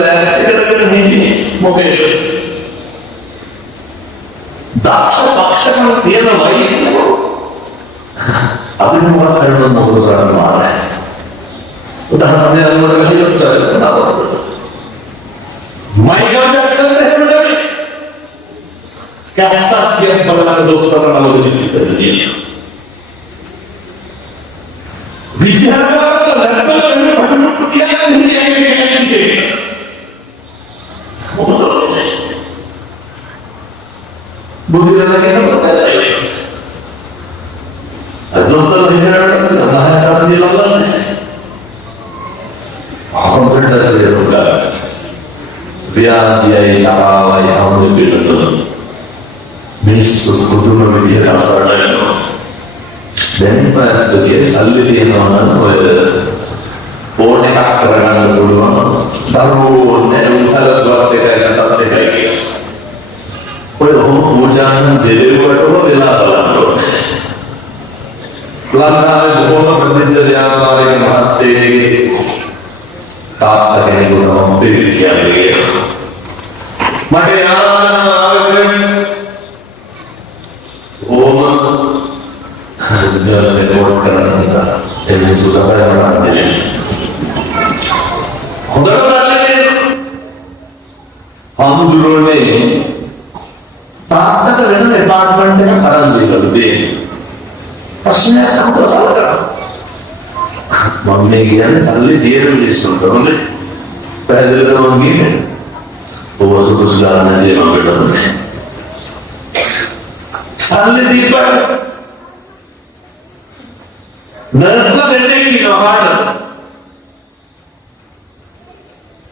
नहीं मोके दाक्ष पक्ष में तेल भाई अभी हमारा खरीद मोड़ करने वाला है उदाहरण हमने अलग अलग ही लगता है माइकल जैक्सन ने कैसा किया बल्ला दोस्तों का नाम कर दिया विद्यार्थी का लगभग किया नहीं जाएंगे बुद्धि लगे ना पता चले दोस्तों का विद्यार्थी का बाहर कर दिया लोगों ने हम तो डर गए लोग व्याधि ये लावा ये हमने बिल्ड तो मिस उसको तो मैं भी ऐसा लगा දැන් පස්සේ සල්ලි තියෙනවා නම් ඔය ෆෝන් එකක් කරගන්න පුළුවන්. දරුවෝ උසලවත් එකකට එකයි. ඔය ඕජාන දෙලෙවට වෙලා බලන්න ඕනේ. ලංකාවේ බොහෝම ප්‍රසිද්ධ ව්‍යාපාරික මහත්තයෙක් තාත්තා කෙනෙකුට මම පිළිගන්නේ. මට යාළුවා Dia rekod karena kita ini sudah saya mengerti. Untuk berarti, हम दूरों में ताकत रहने डिपार्टमेंट में कारण दे करते हैं। पश्चिम हम तो सालका मम्मी की यानी साली दिए तो मिल सुनता हूँ पहले तो मम्मी है वो वैसे कुछ गाना दिए मम्मी डरने සල්ලි දීපට නර්ස්ලා දෙන්නේ කියනවා කාටද?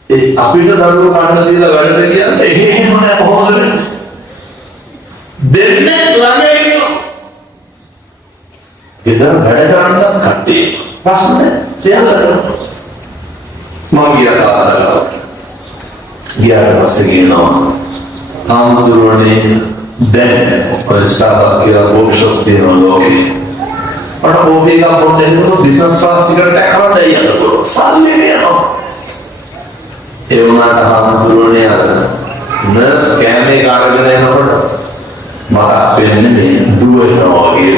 ඒ අපිට දරුවෝ කන්න දීලා වැඩට කියන්නේ එහෙම නෑ කොහොමද? දෙන්නේ ළඟ ඉන්නවා. ඉතින් වැඩ කරන්න කට්ටිය. ප්‍රශ්නේ සියල්ල මම ගියාට පස්සේ කියනවා ආමුදුරනේ දැන් ඔය ස්ටාර්ට් කියලා වර්ක්ෂොප් තියෙනවා ලෝකේ. අර කෝෆි එකක් පොඩ්ඩක් දෙන්න බිස්නස් ක්ලාස් ටිකට කරලා දෙන්න පුළුවන්. සල්ලි දෙනවා. ඒ වුණාට ආමුදුරනේ අර නර්ස් කැමේ කාර්යය යනකොට මට අපෙන්නේ මේ දුවනවා වගේ.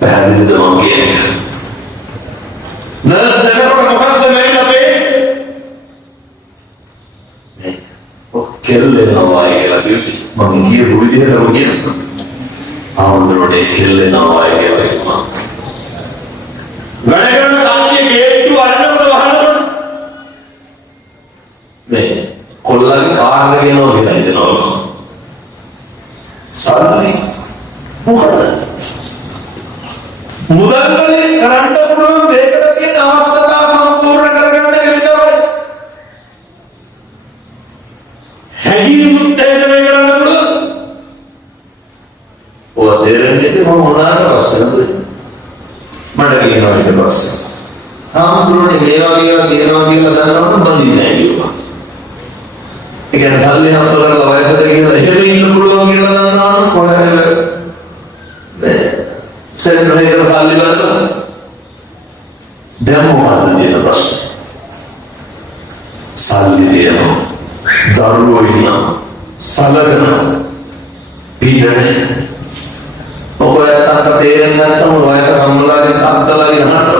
පැහැදිලිද මම කියන්නේ? නර්ස් එකට මොකක්ද වෙන්නේ අපේ? කෙල්ලෙනවා කියලා කිව්වා. මම කියපු විදිහටම කියනවා. ආවුරුනේ කෙල්ලෙනවා කියලා කිව්වා. වැඩ කරන කම්පියේ ගේට්ටු අරනකොට වහනකොට මේ කොල්ලන්ගේ කාර් එක ගෙනව කියලා හිතනවා. සල්ලි මොකද? මුදල් වලින් කරන්න පුළුවන් දෙයකට තියෙන අවශ්‍යතා සම්පූර්ණ කරගන්න එක විතරයි. හැඟීමුත් දෙන්න මේ කරන්න පුළුවන්. ඔය දෙරෙන්නේ මම මොනාට පස්සේද? මට කියනවා ඊට පස්සේ. ආම්තුරුනේ මේවා කියලා දන්නවනම් බඳින්නේ නැහැ කිව්වා. ඒ කියන්නේ සල්ලි හම්බ කරලා වයසට ගිහින් එහෙම ඉන්න පුළුවන් කියලා දන්නවනම් කොහේද? සෙන්ටරේට සල්ලි වලට දෙමෝහල් දෙන ප්‍රශ්න. සල්ලි දෙනවා. දරුවෝ ඉන්නවා. සලකන පීඩනය. ඔබට තේරෙන්නේ නැත්නම් වයස අම්මලාගේ තාත්තලාගේ නහට.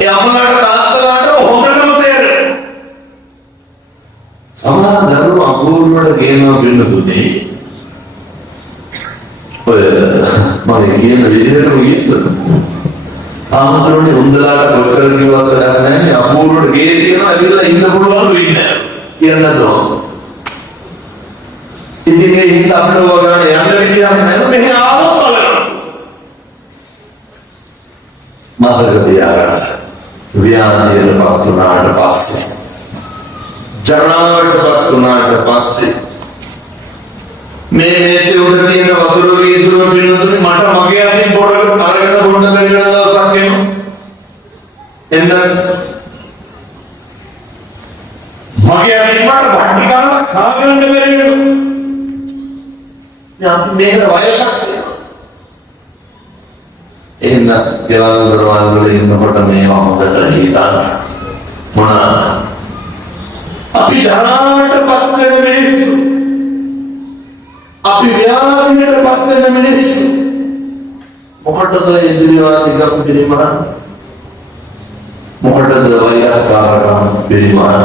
ඒ අම්මලාට තාත්තලාට හොඳටම තේරෙනවා. සමහර දරුවෝ අකුරුවලට ගේනවා බින්දුනේ. ඔය මම කියන විදිහටම කියන්න. ආමතුරුනේ උන්දලාට කොච්චර කිව්වද නැහැ අපූර්වට ගේ තියනවා ඇවිල්ලා ඉන්න පුළුවන් වෙන්නේ කියන්නද? ඉතින් ඒ හිත අපිට වගාන යන්න විදියක් නැහැ. මෙහි ආවම බලන්න. මතක තියාගන්න. ව්‍යාධියටපත් වුණාට පස්සේ ජරාවටපත් වුණාට පස්සේ මේ මේසේ උඩ තියෙන වතුර වීදුරුව පිළිතුරේ මට මගේ අතින් පොඩකට අරගෙන බොන්න බැරි වෙන දවසක් එනවා. එන්න මගේ අතින් මට බඩි ගන්න කාගන්න බැරි වෙනවා. දැන් මේක වයසක් තියෙනවා. එන්න ගෙවල් දරවල් වල ඉන්නකොට මේවා හොඳට හිතන්න. මොනවා අපි ධනාටපත් වෙන මිනිස්සු අපි ව්‍යාධියටපත් වෙන මිනිස්සු මොකටද ඉන්ද්‍රියවාදිකම් පිළිමරන? මොකටද වෛරකාරකම් පිළිමරන?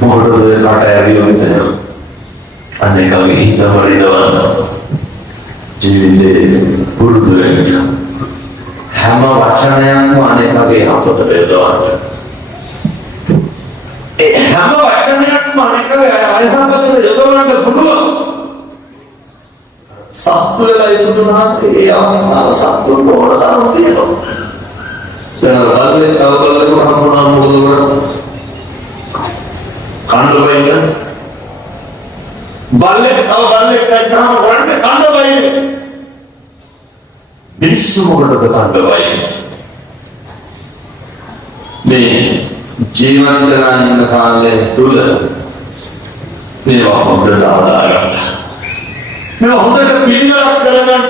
මොකටද කට ඇරියෝ විතර අනේකගේ හිත වරිදවන ජීවිතේ පුරුදු වෙන්න හැම වචනයක්ම අනේකගේ හතට බෙදවන්න. ඒ හැම වචනයක්ම අනේකගේ අයහපතට යොදවන්න පුළුවන්. සත්තු වෙලා ඉඳුනාට ඒ අවස්ථාව සත්තු ඕන තරම් තියෙනවා. දැන් බලන්නේ තවකලක හම්බුනා මොකද කණ්ඩෝයින්ද බල්ලෙක් තව බල්ලෙක් දැක්කම වරන්නේ කණ්ඩෝයිනේ මිනිස්සු මොකටද කණ්ඩෝයිනේ මේ ජීවන්තලා ඉන්න කාලේ තුල මේවා හොඳට ආදාගත්තා. මේ හොඳට පිළිවෙලක් කරගන්න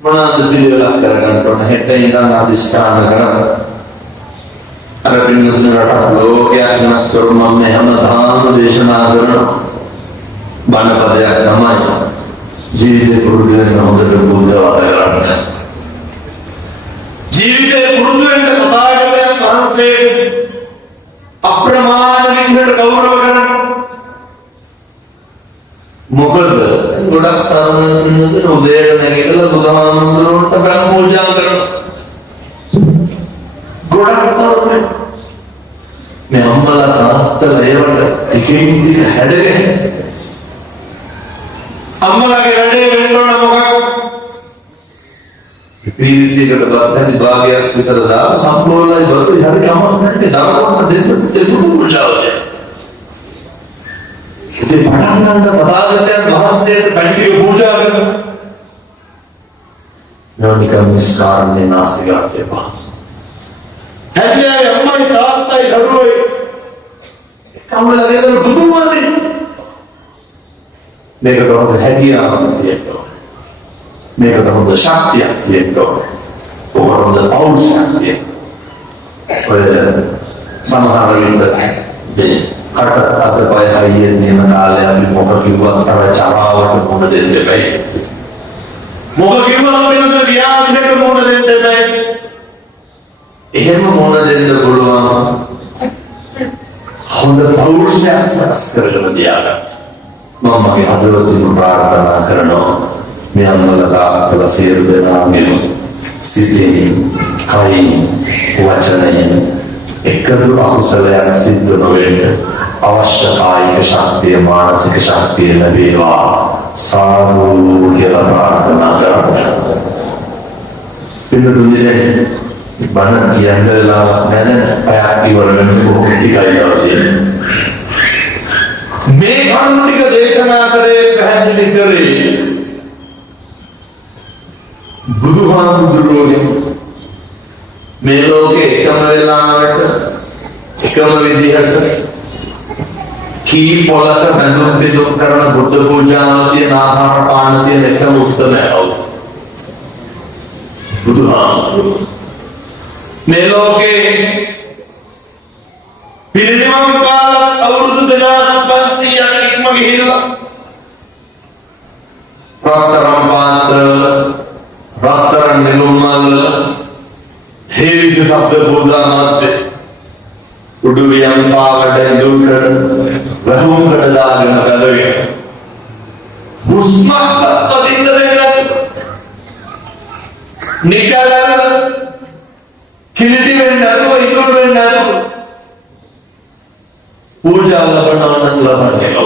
මොනවාද පිළිවෙලක් කරගන්න ඕන හෙට ඉඳන් අධිෂ්ඨාන කරගන්න. අර පිළිවෙලට ලෝකයක් වෙනස් කරු මම හැමදාම දේශනා කරන බණපදයක් තමයි ජීවිතේ පුරුදු වෙන හොඳට බුද්ධවාද කරන්න. ජීවිතේ පුරුදු වෙන තථාගතයන් වහන්සේ අප්‍රමාණ විදිහට ගෞරව කරන මොකද ගොඩක් තරුණයන්ට උදේට නැගිටලා බුදුහාමුදුරුවන්ට බණ පූජා කරනවා. ගොඩක් තරුණයන් මේ අම්මලා තාත්තලා ඒවට ටිකින් ටික හැදගෙන අම්මලාගේ වැඩේ වෙන්න ඕන මොකක්ද? පීරිසියකට බත්තනි භාගයක් විතර දාලා සම්පූර්ණයි බතු හරි කමන්නේ දානවා දෙන්න පුදු පුජාවය. ඉතින් පටන් ගන්න තථාගතයන් වහන්සේට පැණිටික පූජා කරනවා. නෝනිකම් මිස්කාරනේ නාස්තිගත එපා. හැබැයි අම්මයි තාත්තයි දරුවෝයි කවුරුලගේ දරු පුදුමන්නේ. මේකට හොඳ හැකියාවක් තියෙනවා. මේකට හොඳ ශක්තියක් තියෙනවා. හොඳ ඖෂධය. ඔය සමහර විට මේ කට අතපය හයියෙන් යන කාලේ අපි මොකක් කිව්වත් තව චරාවට මොන දෙන්න බෑ. මොකක් කිව්වම වෙනද ව්‍යාධියට මොන දෙන්න බෑ. එහෙම මොන දෙන්න පුළුවන්. හොඳ ඖෂධයක් සකස් කරගෙන තියාගන්න. මම මගේ හදවතින් ප්‍රාර්ථනා කරනවා මේ අනුලතා සියලු දෙනාගේ සිතින් කයින් වචනයෙන් එකදු අකුසලයක් සිද්ධ නොවෙන්න අවශ්‍ය කායික ශක්තිය මානසික ශක්තිය ලැබේවා සාදු කියලා ප්‍රාර්ථනා කරනවා. පිළිතුරේ බණ කියන්නලා නැන පයක් ඉවර වෙන්නේ කොහොමද කියලා මේ කරුණු ටික දේශනා කරේ පැහැදිලි කරේ බුදුහාමුදුරුවෝ මේ ලෝකේ එකම වෙලාවට එකම විදිහට කී පොළක බඳුන් බෙදුම් කරන බුද්ධ පූජාව තියෙන ආහාර පාන තියෙන එකම උත්තරයව බුදුහාමුදුරුවෝ මේ ලෝකේ පිරිනිවන් කාලත් අවුරුදු 2500ක් ඉක්ම ගිහිල්ලා රත්තරන් පාත්‍ර රත්තරන් නෙළුම්මල් හේවිසි ශබ්ද පූජානාත් උඩුවියන් පාකට ඉදුකට වහුම්කට දාගෙන බැලුවේ හුස්මක් අදින්න දෙන්නේ නිකලන කිලිටි වෙන්නේ නැතුව ඉතුරු වෙන්නේ නැතුව पूजा लबनान लबने लो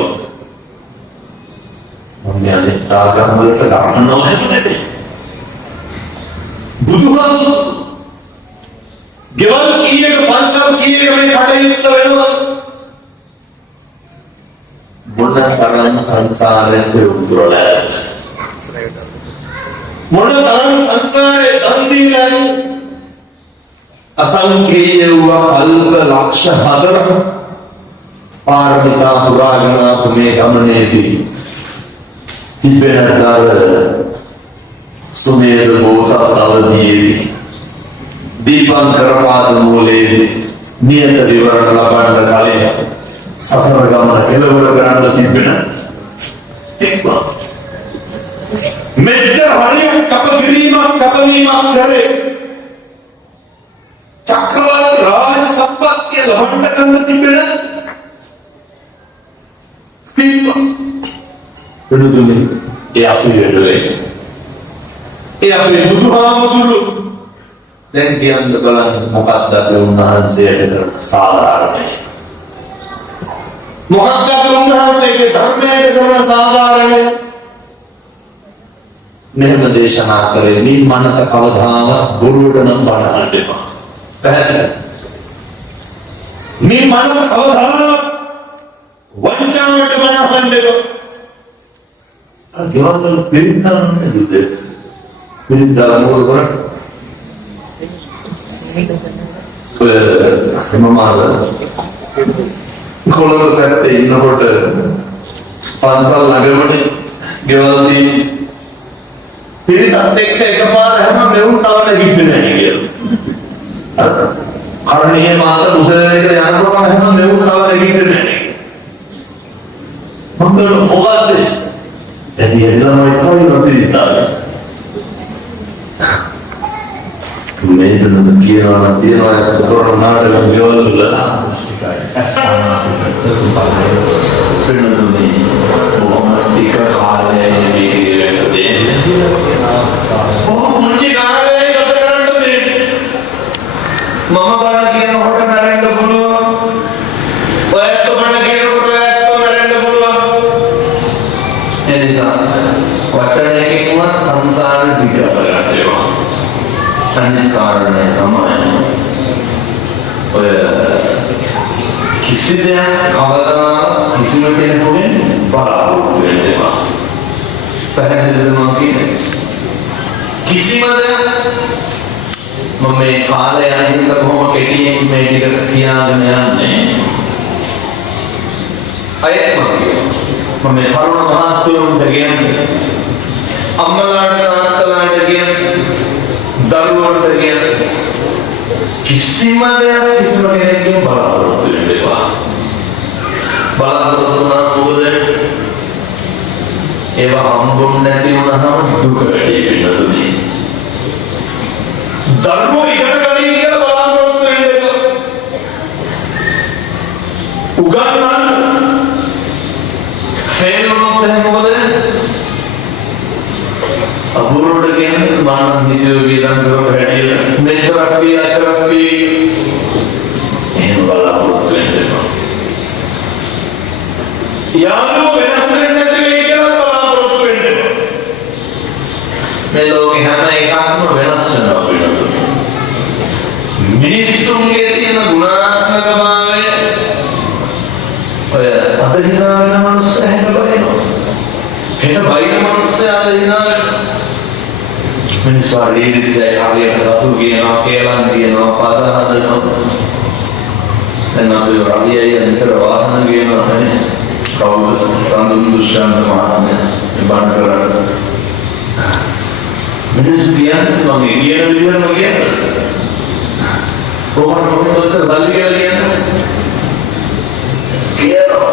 हमने अनेकता करने के कारण न है बुजुर्ग केवल किए के पंचम किए के में खड़े युक्त वेलो मुन्ना तरन संसारे पे उतरले मुन्ना तरन संसारे दंदी लायो असंख्य हुआ अल्प लक्ष हदर පාරමිතා පුරාගෙන මේ ගමනේදී තිබෙනතර සුමේධ බෝසත් අවදීදී දීපංකර පාද මූලයේදී නියත විවරණ ලබන්න කලින් සසර ගමන කෙලවර කරන්න තිබෙන එක්වා මෙච්චර හරියට කපවීමක් කරේ චක්‍රවර්ති රාජ සම්පත්තිය ලබන්න කරන්න තිබෙන Penutupnya, apa yang ada? Apa yang butuh dan dia bakalan muqaddar lunahan saya sadar. Muqaddar lunahan saya dharma dengan sadar. මෙහෙම දේශනා කරේ මේ මනක කවදාවත් බොරුවට නම් බණහන්න එපා. පැහැදිලිද? මේ මනක කවදාවත් වංචාවට බණහන්න එපා. අගවල් පිළිතරන්නේ දුදේ. පිළිතර මොකද කරන්නේ? සමමාල කොළඹ පැත්තේ ඉන්නකොට පන්සල් ළඟමනේ ගෙවල්දී පිළිතත් එක්ක එකපාර හැම මෙවුන් තවට හිටින්නේ නැහැ කියලා. කර්ණීය මාත කුසලයකට යනකොට හැම මෙවුන් තවට හිටින්නේ නැහැ. මොකද මොකද්ද? එදී එළමයි තවරතිලා. මේ දෙන්න කියනවා තියනවා කොරෝනාට ගෙවල් වල සාස්තිකයි. පෙනුනේ මොහොමඩ් ටික කාලේ मुझे गाने गत करंट दे मामा बड़ा किया होटल नरेंद्र बोलो वो तो बड़ा किया होटल तो नरेंद्र बोलो ये निशा විකාශ කරනවා. අනිත් කාරණය තමයි ඔය කිසි දෙයක් කවදා කිසිම කෙනෙකුගෙන් බලාපොරොත්තු වෙන්න එපා. පැහැදිලිද මම කියන්නේ? කිසිම දෙයක් මම මේ කාලය අනිත් කොහොම කෙටියෙන් මේ ටික කියලාගෙන යන්නේ. අයත් මම මේ කරුණ මහත්තුන්ට කියන්නේ අම්මලාට තාත්තලාට කියන්නේ දරුවන්ට කියන්නේ කිසිම දෙයක් කිසිම කෙනෙක්ගෙන් බලාපොරොත්තු වෙන්න එපා. බලාපොරොත්තු වුණා මොකද? ඒවා හම්බුනේ නැති වුණාම දුක වැඩි වෙනවා. දරුවෝ ඉගෙන ගන්න කියලා බලාපොරොත්තු වෙන්න එපා. උගන්වන්න ෆේල් වුණොත් එහෙනම් මොකද? අබුරුඩ කියන්නේ මානව විද්‍යාව විද්‍යාව වැඩි මෙච්චරක් එහෙම බලාපොරොත්තු වෙන්න එපා. යාළුවෝ වෙනස් වෙන්නේ නැති වෙයි කියලා බලාපොරොත්තු වෙන්න එපා. මේ ලෝකේ හැම එකක්ම වෙනස් වෙනවා වෙනතුනේ. මිනිස්සුන්ගේ තියෙන ගුණාත්මකභාවය ඔය අද හිනා වෙන මනුස්සය හැට බලනවා. හෙට බයින මනුස්සය අද හිනා වෙනවා. මිනිස්සු හරියටම හරියට වතු කියනවා කියලා කියනවා පද හදනවා. දැන් අපි රවියයි අතර වාහන කියනවා නේ. කවුද සම්දුන් දුෂ්‍යන්ත මහත්මයා මේ බණ කරන්නේ. මිනිස්සු කියන්නේ මම කියන විදිහටම කියන්නේ. කොහොමද මොකද බලි කියලා කියන්නේ? කියනවා.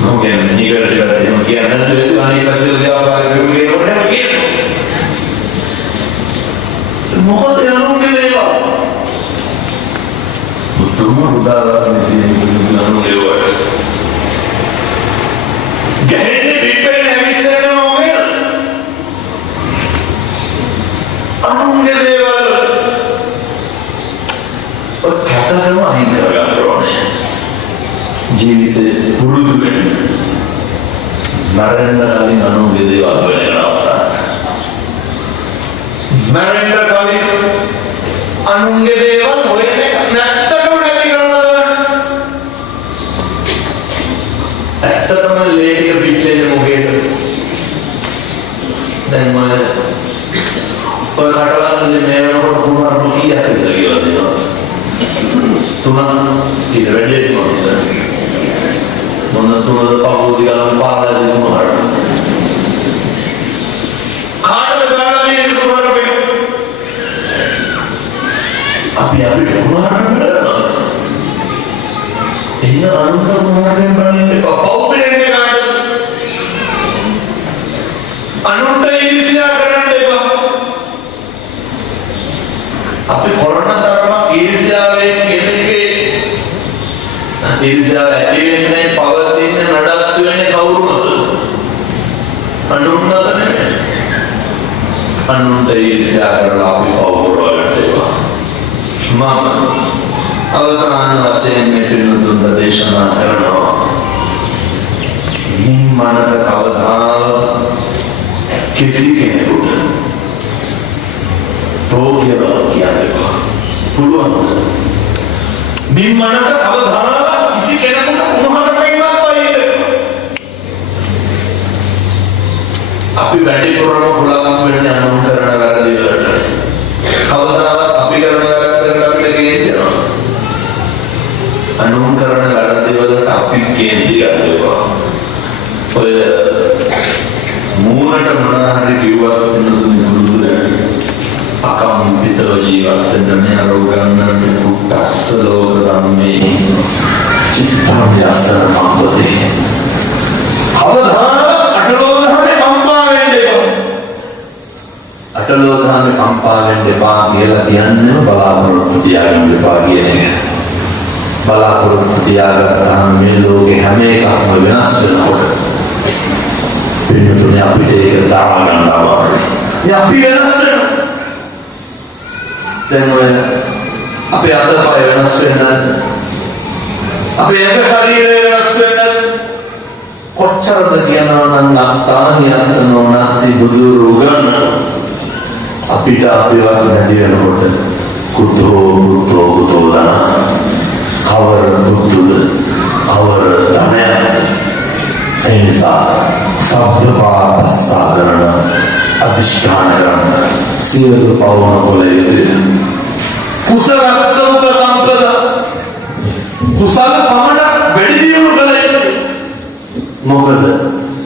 මම කියන්නේ නිකරට එහෙම කියන්නේ නැත්නම් අනිත් පැත්තට ව්‍යාපාරය කරුවේ කොහොමද කියන්නේ? මොකද යනුනේ දේවා? උතුම් උදාහරණයක් යනුනේ වල. ගැහෙන්නේ පිටේ ඇවිස්සෙන්නේ මොකද? අනුන්ගේ දේවල් ඔය කතරම අහිං කරගන්න ඕනේ. ජීවිතේ පුරුදු වෙන්න. මරණ කලින් අනුන්ගේ දේවල් වෙනවා. මරණ කලින් අනුන්ගේ දේවල් හොයන්නේ නැත්තටම නැති කරනවා. ඇත්තටම ලේඛක පිටේ මොකේද? දැන් මම ඔය කටවලදී මේ වෙනකොට තුනක් කීයක් විතර කියලා දෙනවා. තුනක් ඊට වැඩි මොකද? මොන තුනද පහෝදි ගන්න පාරේ දෙනවා. කාටද බලන්නේ තුනක් වෙන්නේ? අපි අපිට උදාහරණ කරනවා. එන්න අනුන්ට උදාහරණ බලන්නේ පෞද්ගලික කාටද? අනුන්ට ඊර්ෂ්‍යා කරන්න එපා. අපි කොරණ තරම ඊර්ෂ්‍යාවේ කෙනෙක්ගේ ඊර්ෂ්‍යාව ඇති වෙන්නේ පවතින්නේ නඩත්තු වෙන්නේ කවුරුමද? අනුන්ට නෙමෙයි. අනුන්ට ඊර්ෂ්‍යා කරලා අපි පවුරවලට එපා. මම අවසාන වශයෙන් මේ පිළිතුරු දේශනා කරනවා. මනස කවදා කිසි කෙනෙකුට තෝකියවා කියන්නේ පුළුවන්. මේ මනස කවදා කිසි කෙනෙකුට උනහට පෙන්නන්න බැහැ. අපි වැඩි කරන පුළුවන් වෙන්නේ අනුන් කරන වැරදි වලට. කවදාවත් අපි කරන වැරද්දකට අපිට කියන්නේ අනුන් කරන වැරදි වලට අපි කියන්නේ ගන්නවා. ඔය මූණට මොනවාරි කිව්වත් නුදුනේ අකම්පිතව ජීවත් වෙන මේ අරෝගන්න කුක්කස්ස ලෝක ධම්මේ චිත්තාව්‍යසන මහොතේ අටලෝධාමේ කම්පා වෙන්න එපා කියලා කියන්නේ බලාපොරොත්තු තියාගන්න එපා කියන එක. බලාපොරොත්තු තියාගත්තාම මේ ලෝකේ හැම එකක්ම වෙනස් වෙනකොට පින්නතුනේ අපිට ඒක දාගන්න අමාරුයි. අපි වෙනස් වෙනවා. දැන් ඔය අපේ අතපය වෙනස් වෙන්න අපේ ඇඟ ශරීරය වෙනස් වෙන්න කොච්චරද කියනවා නම් අත්තානිය කරනවනත් බුදුරු ගන්න අපිට අපිවත් නැති වෙනකොට කුතෝ දන කවර බුදුද කවර ධනය ඒ නිසා සබ්බපාපස්සා කරන අධිෂ්ඨාන කරන සියලු පවන කොල යුතුය කුසල සම්ප සම්පද කුසල පමණක් වැඩි දියුණු කළ යුතුය මොකද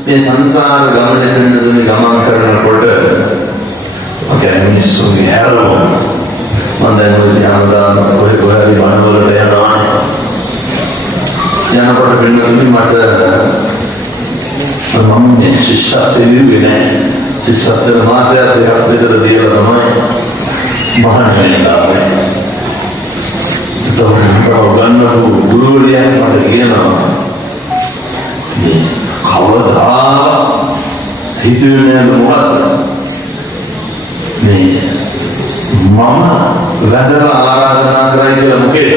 මේ සංසාර ගමනේ ගමන් කරනකොට ඔකේ මිනිස්සුන්ගේ හැරෙම මම දැන් ඔය යනවා කොහෙ හරි වනවලට යනවා යනකොට වෙනතුනි මට මම මේ ශිෂ්‍යත්වයේ වෙන්නේ ශිෂ්‍යත්වයේ මාසයක් දෙකක් විතර දීලා තමයි මහාන වෙලා ගන්නපු ගුරුවරයා මට කියනවා කවදා හිතුවේ මොකක්ද මේ මම වැදලා ආරාධනා කරයි කියලා මොකේද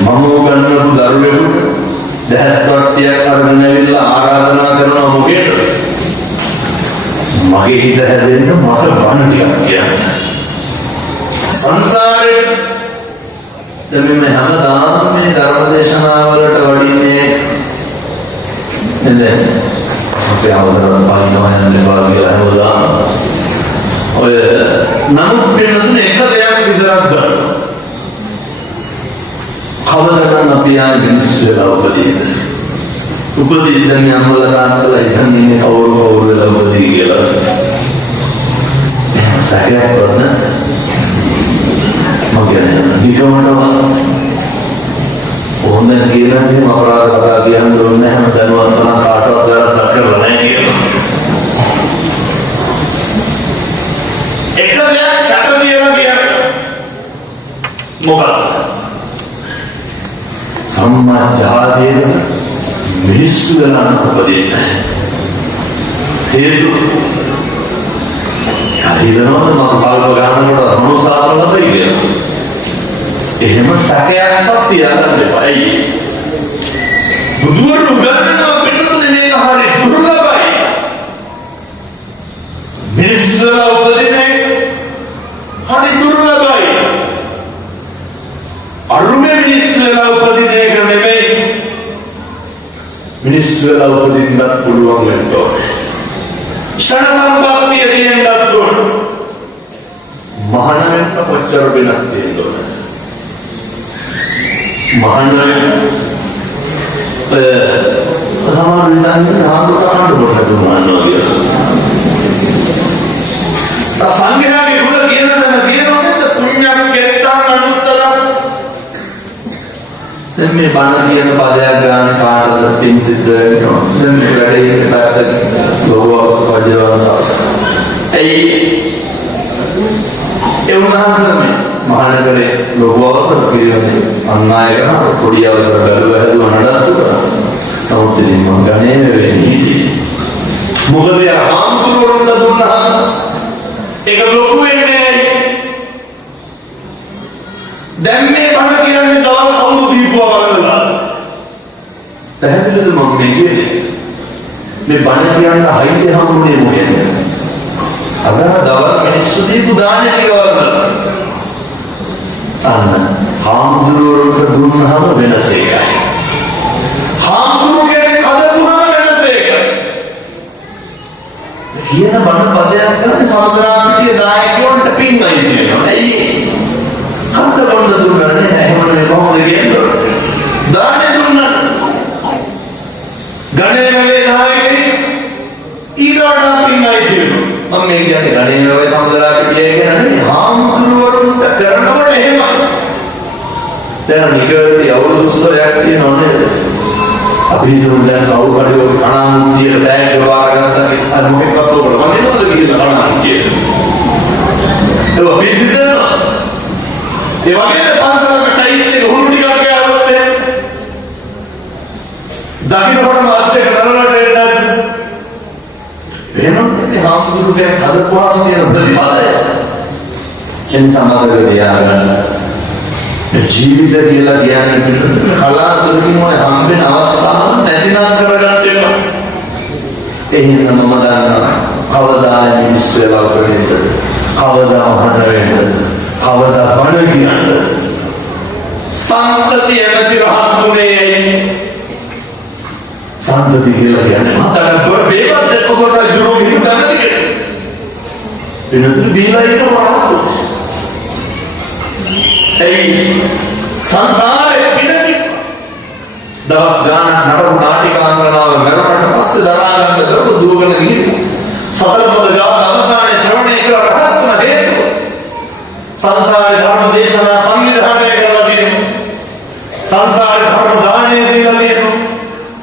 මම ගන්නපු දරුවෙකුට දැහැත්වට්ටියක් අරගෙන ඇවිල්ලා ආරාධනා කරනවා මොකේද මගේ හිත හැදෙන්න මට බණ ටිකක් කියන්න සංසාරේ දැන් මේ හැමදාම මේ ධර්ම දේශනාවලට වඩින්නේ නේද අපේ අවසර පාලිනවා යන දේවල් කියලා ඔය නමුත් වෙනතුන එක දෙයක් විතරක් ගන්න කවදාවත් අපි ආ මිනිස්සු වෙලා උපදී දැන් යම්වල තාත්තලා ඉතින් කවුරු වෙලා උපදී කියලා සැකයක් වුණ මගේ නිකමට ඕනෙ කියලා මේ අපරාධ කතා කියන්න ඕනේ නැහැ දැනුවත් කරන කාටවත් වැරද්දක් කරලා නැහැ කියලා එක දෙයක් කට කියලා කියන්නේ මොකක්ද සම්මා ජාතියේ මිනිස්සු වෙනා උපදින්නේ හේතු හරිදනවද මම කල්ප ගන්නකොට මොනසාරලද කියලා එහෙම සැකයක්වත් තියන්න එපා බුදුවරු උගන්වනවා පිටුතුනේ මේක හරිය දුර්ලභයි මිනිස්සු උපදින්නේ හරි දුර්ලභයි අරුමේ මිනිස්සු උපදින එක නෙමෙයි මිනිස්සු උපදින්නත් පුළුවන් වෙනවා ෂණ සම්පත්තිය තියෙන්නත් ඕන මහාන වෙන්න කොච්චර වෙනක් තියෙනවද මහාන සමාන විසන්නේ ආන්දෝලන කරන්න දුන්නා කියලා සංඝයාගේ ගුණ කියන දන කියනොත් පුණ්‍යක් කෙරෙන්න අනුත්තර දැන් මේ බණ කියන පදයක් ගන්න කාටද තින් සිද්ධ වෙනවා දැන් මේ වැඩේ පැත්තට ලෝකවස් පජවස් ඒ උන්වහන්සේ මහානගරේ ලෝකවස් පිළිවෙලේ අන්නායක පොඩි අවසර බැලුවා හැදුවා නඩත්තු කරා නමුත් ඉතින් මම ගණේ වෙන්නේ මොකද ආම්තුරුන්ට දුන්නා ඒක ලොකු වෙන්නේ දැන් මේ බණ කියන්නේ තව කවුරු දීපුවා බලලා පැහැදිලිද මම මේ කියන්නේ මේ බණ කියන්න හයිය හම්බුනේ මොකේද අද දවල් මිනිස්සු දීපු දාන කියලා අන්න හාමුදුරුවෝ දුන්නාම වෙනස එකයි හාමුදුරුවෝ කෙනෙක් හදපුවාම වෙනස එකයි කියන බණ පදයක් කරන්නේ සමුද්‍රා පිටියේ දායකයන්ට පින්නයි කියනවා ඇයි කන්ද බොන්ද දුන්නානේ එහෙම නේ කොහොමද කියන්නේ දානේ දුන්නා ගණේ වගේ නායකයි ඊළඟට පින්නයි කියනවා මම මේ කියන්නේ ගණේ වගේ සමුද්‍රා පිටියේ කියන්නේ හාමුදුරුවන්ට කරනකොට එහෙම දැන් නිකල්ටි අවුරුදු 30ක් තියෙනවා නේද අපි දුන්නා කවුරු හරි ඔය කණාමුතියට බෑග් වාරගත්තා අර මොකක්ද උඩ මම නේද කියලා කණාමුතිය ඒක පිසිදෙනවා ඒ වගේ පන්සලක චෛත්‍යයේ හුරු ටිකක් ගෑවොත් දකින්නකොට මාත්‍යේ කරනකොට එන්නත් වෙනම මේ හාමුදුරුවෝ හදපුවාම තියෙන ප්‍රතිඵලය එන් සමාදක තියාගන්න ජීවිත කියලා කියන්නේ කලාතුරකින් ඔය හම්බෙන අවස්ථාව නැතිනම් කරගන්න එපා. එහෙනම් මම දන්නවා කවදා මිනිස් වෙලා වෙන්නද, කවදා හන වෙන්නද, කවදා බණ කියන්නද. සම්පතිය නැති රහතුනේ සම්පති කියලා කියන්නේ මතක බේවත් දෙකකට ජුරු හින්දා නැති වෙනද දීලා ඉන්න රහතු. ඒ සංසාරේ පිටති දවස් ගානක් නඩු නාටිකාංගනාව මරුණට පස්සේ දරා ගන්න දරුව දුවගෙන ගිහින් සතර පද ජාත අවසානයේ ශ්‍රවණය කළ රහත්තුන හේතුව සංසාරේ ධර්ම දේශනා සංවිධානය කරලා තියෙනවා. සංසාරේ ධර්ම දානය දීලා තියෙනවා.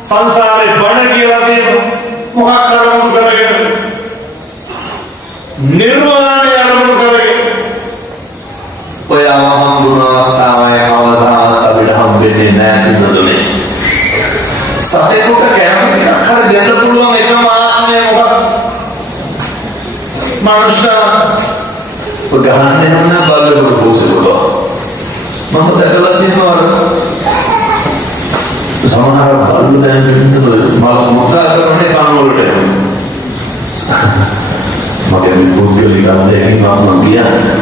සංසාරේ බණ කියලා තියෙනවා. මොකක් කරමුද කරගෙන නිර්වාණය අරමුණු කරගෙන ඔය ආහම්බුන අවස්ථාවේ කවදාවත් අපිට හම්බෙන්නේ නැහැ නේද? සතෙකුට කැමති අක්කර දෙන්න පුළුවන් එකම ආත්මය මොකක්ද? මනුෂ්‍යයා උදාහරණයක් නම් බලන්න පොසෙවල මම දැකලා තියෙනවා සමහර බලු දැන් මම මොකද කරන්නේ කන වලට මගේ පුද්ගලික අත්දැකීම් මම කියන්නේ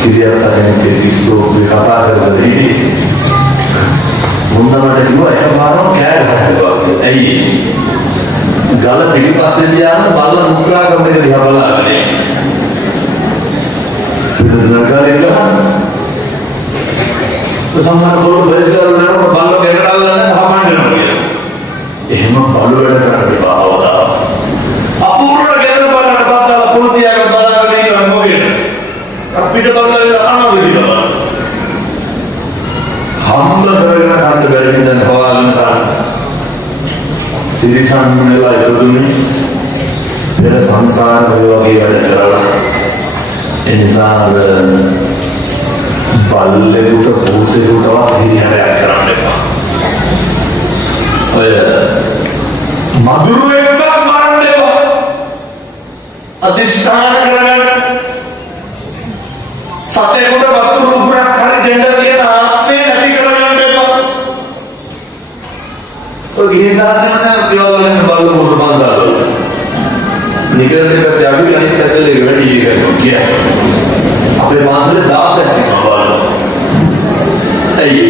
කිරියාතරේ පිස්සෝ කතා කරලා ඉන්නේ මුන්දමට කිව්වා එකපාරම කෑ ගහනවා. ඇයි? ගල පිටිපස්සේ තියාන බල්ල මුත්‍රා කරන එක දිහා බලාගෙන. පිටුනගාරේ ගහන. සමහර බෝල බයිස්කල් වලට බල්ල කෙරටල්ලා නැහැ හපන්න යනවා. එහෙම බල්ල වැඩ කරන්න එපා අවදා. අපූර්ණ ගෙදර බලන්න බද්දා පුරුතියක බලාගෙන ඉන්න මොකේද? අපිට බල්ල අහනවා දෙවිලා. හම්බ කරගෙන ගන්න බැරි දැන් හොයාගෙන ගන්න. සිරිසන් වෙලා ඉදුනේ පෙර සංසාරේ වගේ වැඩ කරලා. ඒ නිසා බල්ලෙකුට පොසෙකුටවත් හිරිහැරයක් කරන්න එපා. ඔය මధుරෙක් මරන්න එපා. අදිෂ්ඨාන කරගන්න. සතේකට වතුර උගුරක් හරි දෙන්න තියෙන ආත්මේ නැති කරගන්න එපා. ඔය ගිහිල්ලා නම් පියවලෙන් බලු මොකද මන්දාලෝ. නිකල්ලෙකට අපි අනිත් පැත්තේ වැඩි එකක් කියන්නේ. අපේ මාසෙ 16ක් වෙනවා බලන්න. ඇයි?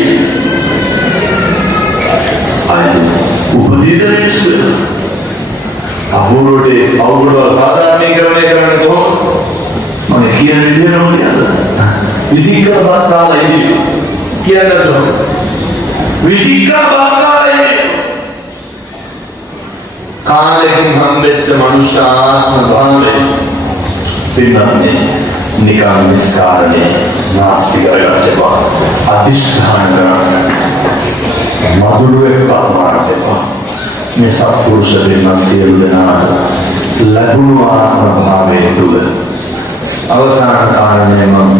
අය උපදීදේශ අහුරෝඩේ අවුරුදු සාධාරණීකරණය කරන්න කොහොමද? මම කියන විදිහට නෝනියද? විසිකර බාතාලයි කියනවා. විසිකර බාතාලයි කාලෙකින් හම්බෙච්ච මනුෂ්‍ය ආත්ම භාවයේ පින්නන්නේ නිකන් විස්කාරනේ නාස්ති කරගන්නවා. අදිෂ්ඨාන කරගන්න. මధుරේ පරමාර්ථය මේ සත්පුරුෂ දෙන්න සියලු දෙනාට ලැබුණු ආත්ම භාවයේ තුල අවසාන කාරණේ මම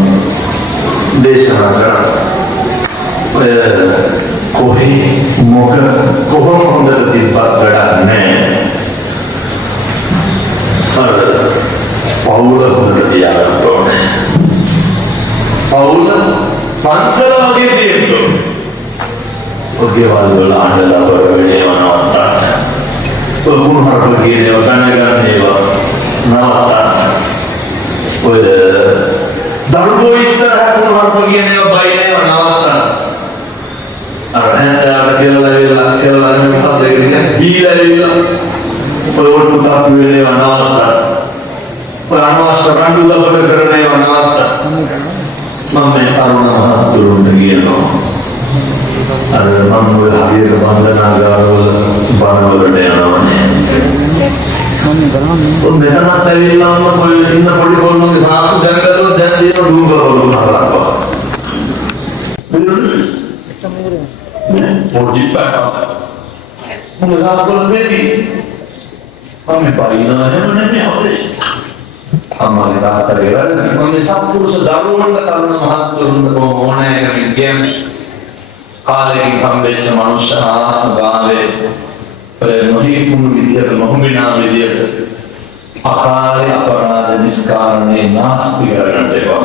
දේශනා කරා. කොහේ කොහොම හොඳට තිබ්බත් වැඩක් නැහැ. පවුල හොඳට තියාගන්න ඕනේ. පවුල පන්සල වගේ තියෙන්න ඕනේ. ඔගේ වල අහලා බලන්නේ වනවත්තා. ඔකුණු හරක කියනවා ගණන් ඒවා නවත්තා. ඔය දරුවෝ ඉස්සරහට මොනවද කියන්නේ බයිනේ නවත්තා. අර හැන්දාට කියලා මොකද කියන්නේ බීලා ඔය වුණා පුතේ නවත්තා. ඔය අනවශ්‍ය රණ්ඩු ලබන කරන්නේ නවත්තා. මම මේ තරුණ මහතුරුන්ට කියනවා. අර මම ඔය හරියට බන්ධනාගාරවල බණවලට යනවානේ. මෙතනත් ඇවිල්ලාම ඔය ඉන්න පොඩි පොල්ලන්ගේ සාතු දැනගත්තොත් දැන් දින දුඟවලු නහලක්වා. පොඩි පාට. මොකද අපල දෙවි. මම බයිනා නෙමෙයි හොදේ. අම්මාගේ තාත්තගේ වැඩ මම සත්පුරුෂ දරුවන්ට තරුණ මහත්තුරුන්ට ඕනෑ කියන්නේ කාලෙකින් හම්බෙච්ච මනුෂ්‍ය ආත්ම භාවයේ නොහිකුණු විදියට නොහුඹිනා විදියට අකාලේ අපරාධ නිස්කාරණේ නාස්ති කරගන්න එපා.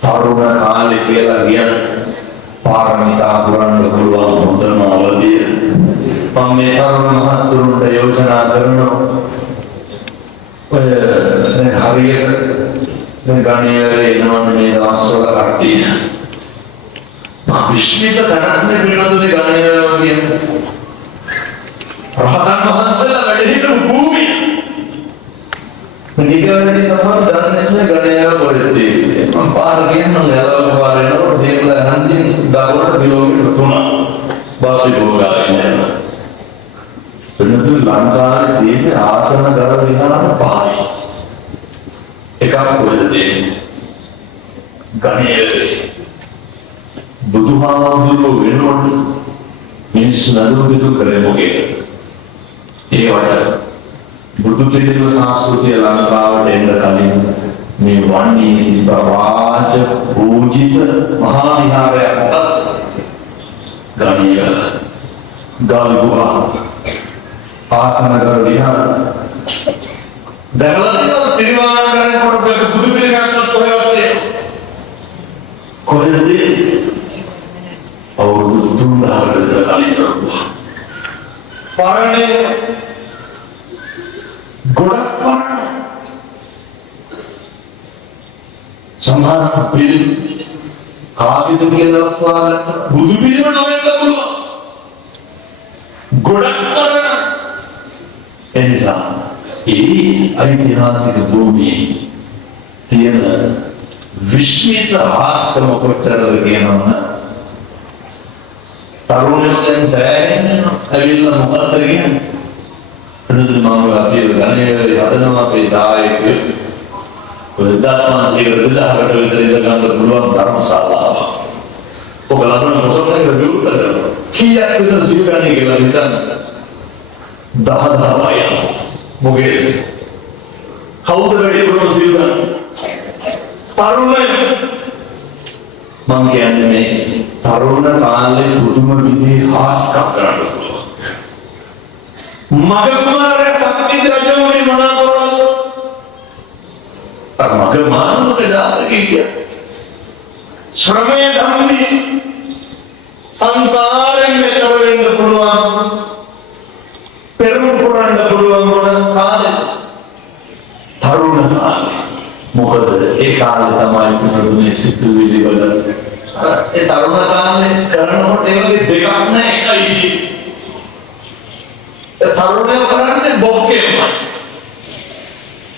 තරුණ කාලේ කියලා කියන්නේ පාරමිතා පුරන්න පුළුවන් හොඳම අවධිය. මම මේ තරුණ මහතුරුන්ට යෝජනා කරනවා ඔය දැන් හරියට දැන් ගණේවල එනවනේ මේ දවස්වල කට්ටිය. විශ්මිත කරන්නේ පිළිබඳව ගණේවල කියන්නේ රහතන් වහන්සේලා වැඩ හිටපු භූමිය. නිගවැරදි සමහර දන්නේ ගණේවල පොඩි මම පාර කියනවා නේද පාරේනකොට සීමලා හන්දින් දවල්ට කිලෝමීටර් 3ක් බස් එක ගානේ යනවා. එන්නතු ලංකාවේ තියෙන ආසන දර විහාර 5යි. එකක් කොහෙද තියෙන්නේ? ගණේවල. බුදුහාමුදුරුවෝ වෙනකොට මිනිස්සු නඩුවිදු කරේ මොකේද? ඒවට බුදු පිළිම සංස්කෘතිය ලංකාවට එන්න කලින් මේ වන්නේ ප්‍රවාද පූජිත මහා විහාරයක් ගණීය ගල්ගුහා ආසනගර විහාර දැකලා තිරුවාන කරනකොට බුදු පිළිමයක් කොහෙද අවුරුදු 3000කට කලින් කරපුවා. පරණේ ගොඩක් පරණ සමහර පිළිම කාවිද කියලා වස්තුවල බුදු පිළිම නොවෙන්න පුළුවන්. ගොඩක් පරණ. එනිසා ඒ ඓතිහාසික භූමියේ තියෙන විශ්මිත ආස්තම කොච්චරද කියනවනම් තරුණයෝ දැන් සෑහෙන ඇවිල්ලා මොකක්ද කියන්නේ? එතනදි මම අපේ ගණේවල හදනවා අපේ දායකයෝ ඔය 1000කට විතර ඉඳ ගන්න පුළුවන් ධර්මශාලාවක්. ඔබ ලබන මොසොතේ විවෘත කරනවා. කීයක් විතර සිවුරන්නේ කියලා හිතන්න. 10,000යි. මොකේද? කවුද වැඩි කරන සිවුරන්නේ? තරුණයෝ. මම කියන්නේ මේ තරුණ කාලේ පුදුම විදිහේ හාස්කම් කරන්න පුළුවන්. මග කුමාරයා සම්පිත රජුගේ මොනවා කරනවද? මග මානවක ජාතකයේ ශ්‍රමයේ ධම්මි සංසාරයෙන් මෙතර වෙන්න පුළුවන්. පෙරම පුරන්න පුළුවන් මොන කාලේ? තරුණ කාලේ. මොකද ඒ කාලේ තමයි පුදුමේ සිතුවිලි වල ඒ තරුණ කාලේ කරනකොට ඒ වගේ දෙකක් නැහැ එකයි. ඒ තරුණයෝ කරන්නේ බොක්කේමයි.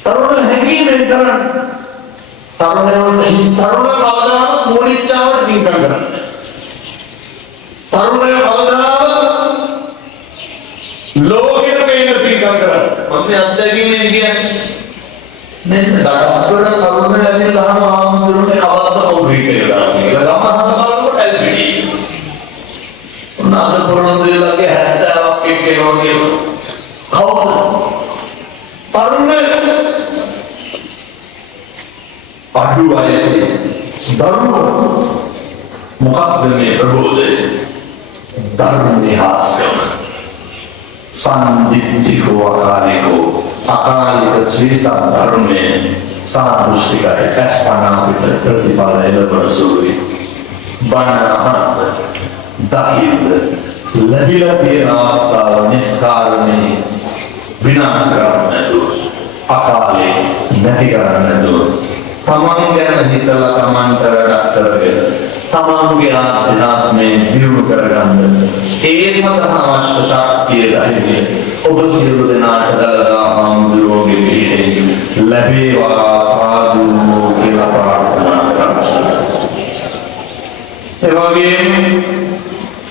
තරුණ හැංගීමෙන් කරන්නේ. තරුණ කවදාවත් මොනිච්චාවට නිකන් කරන්නේ. තරුණයෝ කවදාවත් ලෝකෙට මේක පිටකම් කරන්නේ. මම අත්දැකීමෙන් කියන්නේ නේද? දඩබ්බර තරුණ ඇවිල්ලා ආමුදුරනේ කවද්ද කවුරු කියලා. ඒක ගම හදනකොට ඇල්පිටි. උනාද පොරොන්දුලගේ 70ක් එක්කේනවා කියනවා. කවුද? තරුණ අඩු වයසේ දරුවෝ මොකක්ද මේ ප්‍රබෝධය? ධර්මනිහාස්කම සම්දිත්තිකෝ අකාලිකෝ අකාලික ශ්‍රී සද්ධර්මයේ සාදෘෂ්ටිකයි ඇස්පනා පිට ප්‍රතිඵල එළවන සුළුයි. බණහත් දහින්ද ලැබිලා තියෙන අවස්ථාව නිස්කාරණේ විනාශ කරන්න නැතුව අකාලේ නැති කරන්න නැතුව තමන් ගැන හිතලා තමන්ට වැඩක් කරගෙන තමන්ගේ ආධ්‍යාත්මය දියුණු කරගන්න ඒ සඳහා අවශ්‍ය ශක්තිය ධෛර්යය ඔබ සියලු දෙනාට දලදා හාමුදුරුවෝගේ පිහිටෙන් ලැබේවා සාදු කියලා ප්‍රාර්ථනා කරනවා. ඒ වගේම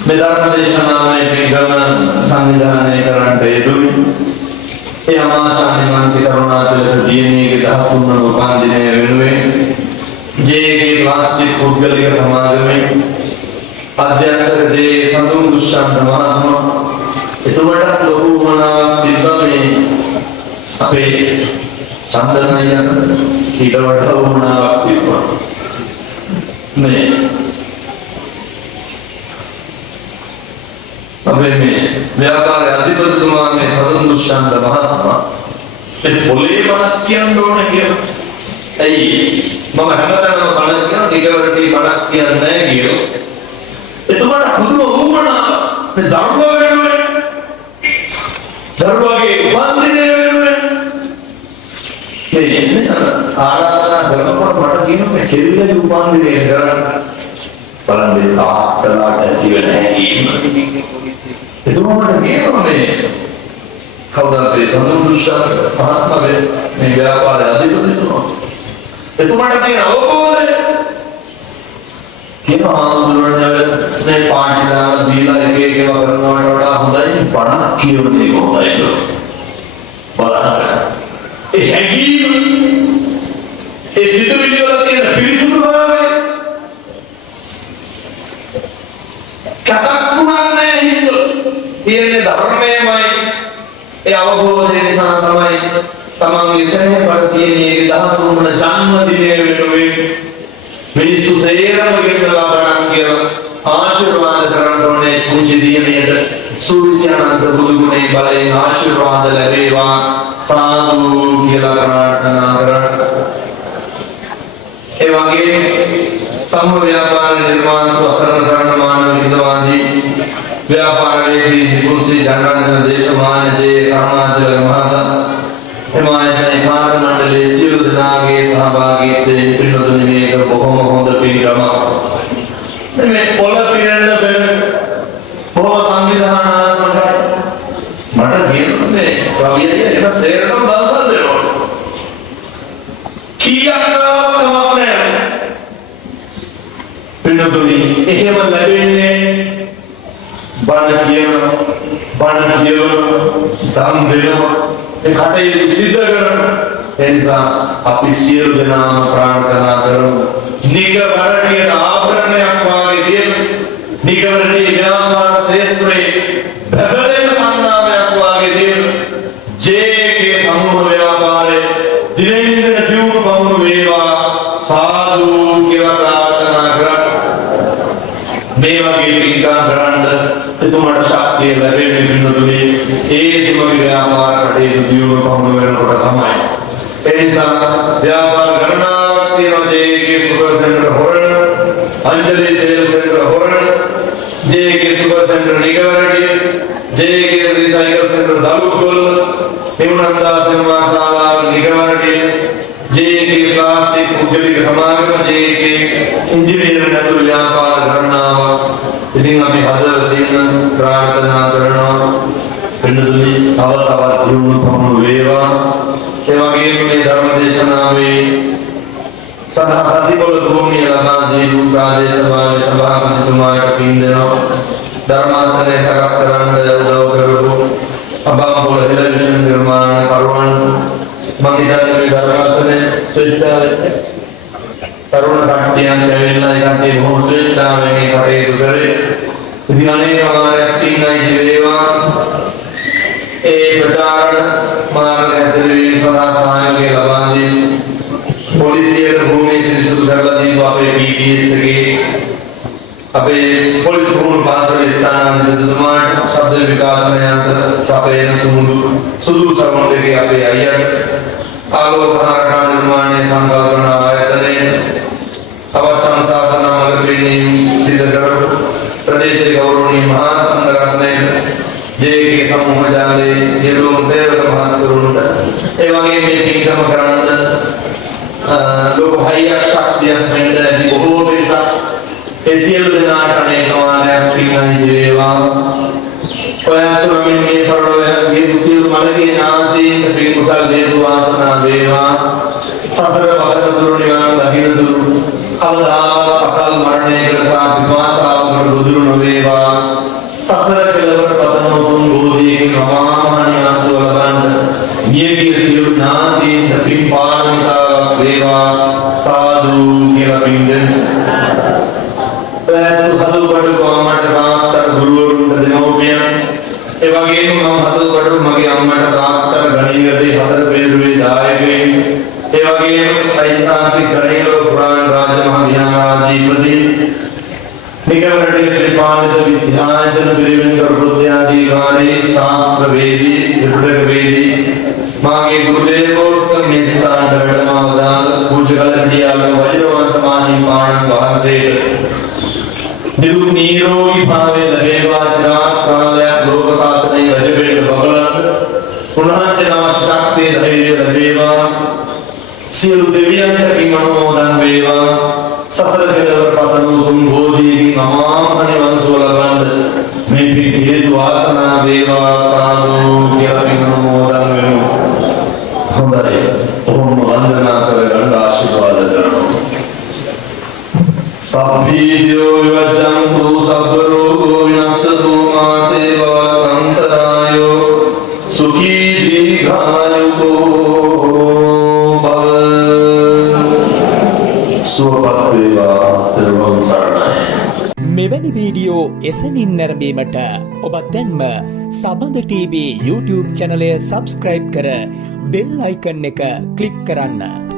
මේ ධර්ම දේශනාවේ පිළිගන්න සංවිධානය කරන්නට යෙදුණු ඒ අමාසානි මන්ති කරුණාතුල දියණියගේ 13 වන උපන්දිනය වෙනුවෙන් ජේගේ ප්ලාස්ටික් පුද්ගලික සමාගමේ අධ්‍යක්ෂක ජේ සඳුන් දුෂ්යන්ත මහත්මයා එතුමටත් ලොකු උමනාවක් තිබ්බා මේ අපේ චන්දනයන් ඊට වඩා උමනාවක් තිබ්බා මේ අපේ මේ ව්‍යාපාර අධිපතිතුමා මේ සඳුන් දුෂ්යන්ත මහත්මයා ඒ පොලේ වණක් කියන්න ඕන කියලා. ඇයි මම හැමදාම බණ කියන නිගවරටි බණක් කියන්නේ නැහැ කියනවා. එතුමාට පුදුම වුණා මේ දරුවා වෙනුවෙන් දරුවාගේ උපන්දිනය වෙනුවෙන් මේ ආරාධනා කරනකොට මට කියනවා මේ කෙල්ලගේ උපන්දිනය කරන්න බලන්න මේ තාත්තලාට ඉව නැහැ කියන්නේ. එතුමාට කියනවා මේ කවුද අපේ සඳුෂ්ඨ මහත්මයා මේ ව්‍යාපාර අධිපතිතුමා එතුමාට තියෙන අවබෝධය කියනවා ආන්දෝලනයේ මේ පාටිලා දීලා එක එක ඒවා කරනවට වඩා හොඳයි බණ කියන එක හොඳයි බලන්න ඒ හැඟීම ඒ සිතුවිලි වල තියෙන පිරිසුදුභාවය කතාකුණන්නේ හිත තියෙන ධර්මයමයි ඒ අවබෝධය නිසා තමයි තමන්ගේ සැහැ බල තියෙන ඒ 13 වන ජන්මදිනය වෙනුවෙන් මිනිස්සු සේරම ගෙන්නලා බණක් කියලා ආශිර්වාද කරන්න ඕනේ කුංචි දිනේට සූවිසයන්ත බුදුගුණේ බලයෙන් ආශිර්වාද ලැබේවා සාදු කියලා ප්‍රාර්ථනා කරන්න. ඒ වගේ සම්ම ව්‍යාපාර නිර්මාණ අසරණ සරණ මාන විද්වාන්දී ව්‍යාපාරයේදී නිපුණසී ජනරන්ජන දේශමානයේ කරුණාචල මහතා එමායතන කාර්ය මණ්ඩලයේ සියලු දෙනාගේ සහභාගීත්වයෙන් පිළිතුරු මේක බොහොම හොඳ පිළිගම. මේ පොළ පිරෙන්න වෙන බොහොම සංවිධානාත්මකයි. මට කියන්නේ රවියදී එක සේරම දවසක් දෙනවා. කීයක් තමයි පිළිතුරු එහෙම ලැබෙන්නේ බණ කියනවා බණ කියනවා ධම් දෙනවා ඒ කටයුතු සිද්ධ කරන එනිසා අපි සියලු දෙනාම ප්‍රාර්ථනා කරමු නිගවරණීය ආභරණයක් වාගේ තියෙන නිගවරණීය ව්‍යාපාර ක්ෂේත්‍රයේ බබලෙන සංනාමයක් වාගේ තියෙන ජේ.කේ සමූහ ව්‍යාපාරයේ දිනෙන් දින දියුණු බවුණු වේවා සාදු කියලා ප්‍රාර්ථනා කරා මේ වගේ පින්කම් කරන්න එතුමාට ශක්තිය ලැබෙන්නේ විනෝදුනේ ඒ දෙමගේ ව්‍යාපාර කටයුතු දියුණු පවුණු වෙනකොට තමයි. ඒ නිසා ව්‍යාපාර ගණනාවක් තියෙනවා ජේ.කේ සුපර් සෙන්ටර් හොරණ, අංජලි සේල් සෙන්ටර් හොරණ, ජේ.කේ සුපර් සෙන්ටර් නිගවරටි, ජේ.කේ රිසයිකල් සෙන්ටර් දලුකොල්ල, නිවනන්දා සිනමා ශාලාව නිගවරටි, ජේ.කේ ප්ලාස්ටික් උද්‍යෝගික සමාගම, ජේ.කේ ඉංජිනේරිං ඇතුළු ව්‍යාපාර ගණනාවක්. ඉතින් අපි හදවතින් ප්‍රාර්ථනා කරනවා වෙනදුනි තව තවත් දියුණු පමුණු වේවා. ඒ වගේම මේ ධර්ම දේශනාවේ සතිපොළ භූමිය ලබා දීපු ප්‍රාදේශ සභාපතිතුමාට පින් දෙනවා. ධර්මාසනය සකස් කරන්න උදව් කරපු අබාපොළ ටෙලිවිෂන් නිර්මාණ කරුවන් මම හිතන්නේ මේ ධර්මාසනය ස්වච්ඡාවේ තරුණ කට්ටියන් ඇවිල්ලා ඒකට බොහොම ස්වේච්ඡාවෙන් මේ කටයුතු කරේ. ඉතින් අනේක මාර්ගයක් තින්නයි ජීවේවා. ඒ ප්‍රචාරණ මාර්ග ඇතුළේ සදා සහයෝගය ලබා දෙන පොලිසියට භූමිය පිරිසුදු කරලා දීපු අපේ PTS එකේ අපේ පොලිස් භූමි පාසල ස්ථානාධිපතිතුමාට ශබ්ද විකාශන යන්ත්‍ර සපයන සුදු සමෝලයේ අපේ අයියට ආලෝකනාරක නිර්මාණයේ සංකල්පනා ආයතනයේ අවසන් ශාසන මාර්ගයෙන් සිද්ධ කරපු ප්‍රදේශීය ගෞරවනීය මහා සංඝරත්නයේ ජේ.කේ සමූහ ජාලයේ සියලුම සේවක මහතුරුන්ට ඒ වගේ මේ පින්කම කරන්න ලෝක හයියක් ශක්තියක් මෙන්න බොහෝ පිරිසක් ඒ සියලු දෙනාට අනේක වාරයක් පින්කම් වේවා. ඔයත් මේ පරලෝකයේ සියලු මලගේ නාමයෙන් පින් කුසල් හේතු වාසනා වේවා. සසර වසන දුරු නිවන දකින්න දුරු කල්ලා අකල් මරණයකට සාපිපාසාවකට දුරු නොවේවා. සසර කෙලවර පතනෝතුන් බෝධියකින් මමාමහණියාසුව ලබන්න නියගිය සියලු ඥාතීන් පින් පාරමිතාවක් වේවා. සාදු කියලා පින් දෙන්න. පැතු හදුබඩ කොමඩ තාත්තර ගුරුවරුන්ට දෙමව්පියන් ඒ වගේම මම හදුබඩ මගේ අම්මට තාත්තර ගණීරදී හතර පෙරුවේ දායකයන් ඒ වගේම ඓතිහාසික ගණීර පුරාණ රාජ මහ විහාරාධිපති නිගවරටි ශ්‍රී පාලිත විද්‍යායතන පිරිවෙන් ප්‍රවෘත්‍යාධිකාරී ශාස්ත්‍රවේදී විප්ලවවේදී මාගේ ගුරු දේවෝත්තම මේ ස්ථානට වැඩම වදාළ පූජ්‍ය ගලටියාගේ වජිරවංශ මාහිමිපාණන් වහන්සේට නිරුක් නිරෝගී භාවය ලැබේවා චිරාත් කාලයක් ලෝක ශාසනයේ රජ වෙන්න බබලන්න උන්වහන්සේට අවශ්‍ය ශක්තිය ධෛර්යය ලැබේවා සියලු දෙවියන්ට පින් අනුමෝදන් වේවා සසර කෙලවර පතන උතුම් බෝධියකින් අමාමහ නිවන් සුව ලබන්න මේ පින් හේතු වාසනා වේවා සාදු කියලා පින් අනුමෝදන් වෙමු. හොඳයි. ඔහොම වන්දනා කරගන්න ආශිර්වාද කරනවා. සබ්බීදෝ විවජ්ජන්තු සබ්බ රෝගෝ විනස්සතු මාතේ භවන්තරායෝ සුඛී දීඝායුකෝ භව සුවපත් වේවා තෙරුවන් සරණයි. මෙවැනි වීඩියෝ එසැනින් නැරඹීමට ඔබ දැන්ම සබඳ TV YouTube චැනලය සබස්ක්‍රයිබ් කර බෙල් අයිකන් එක ක්ලික් කරන්න.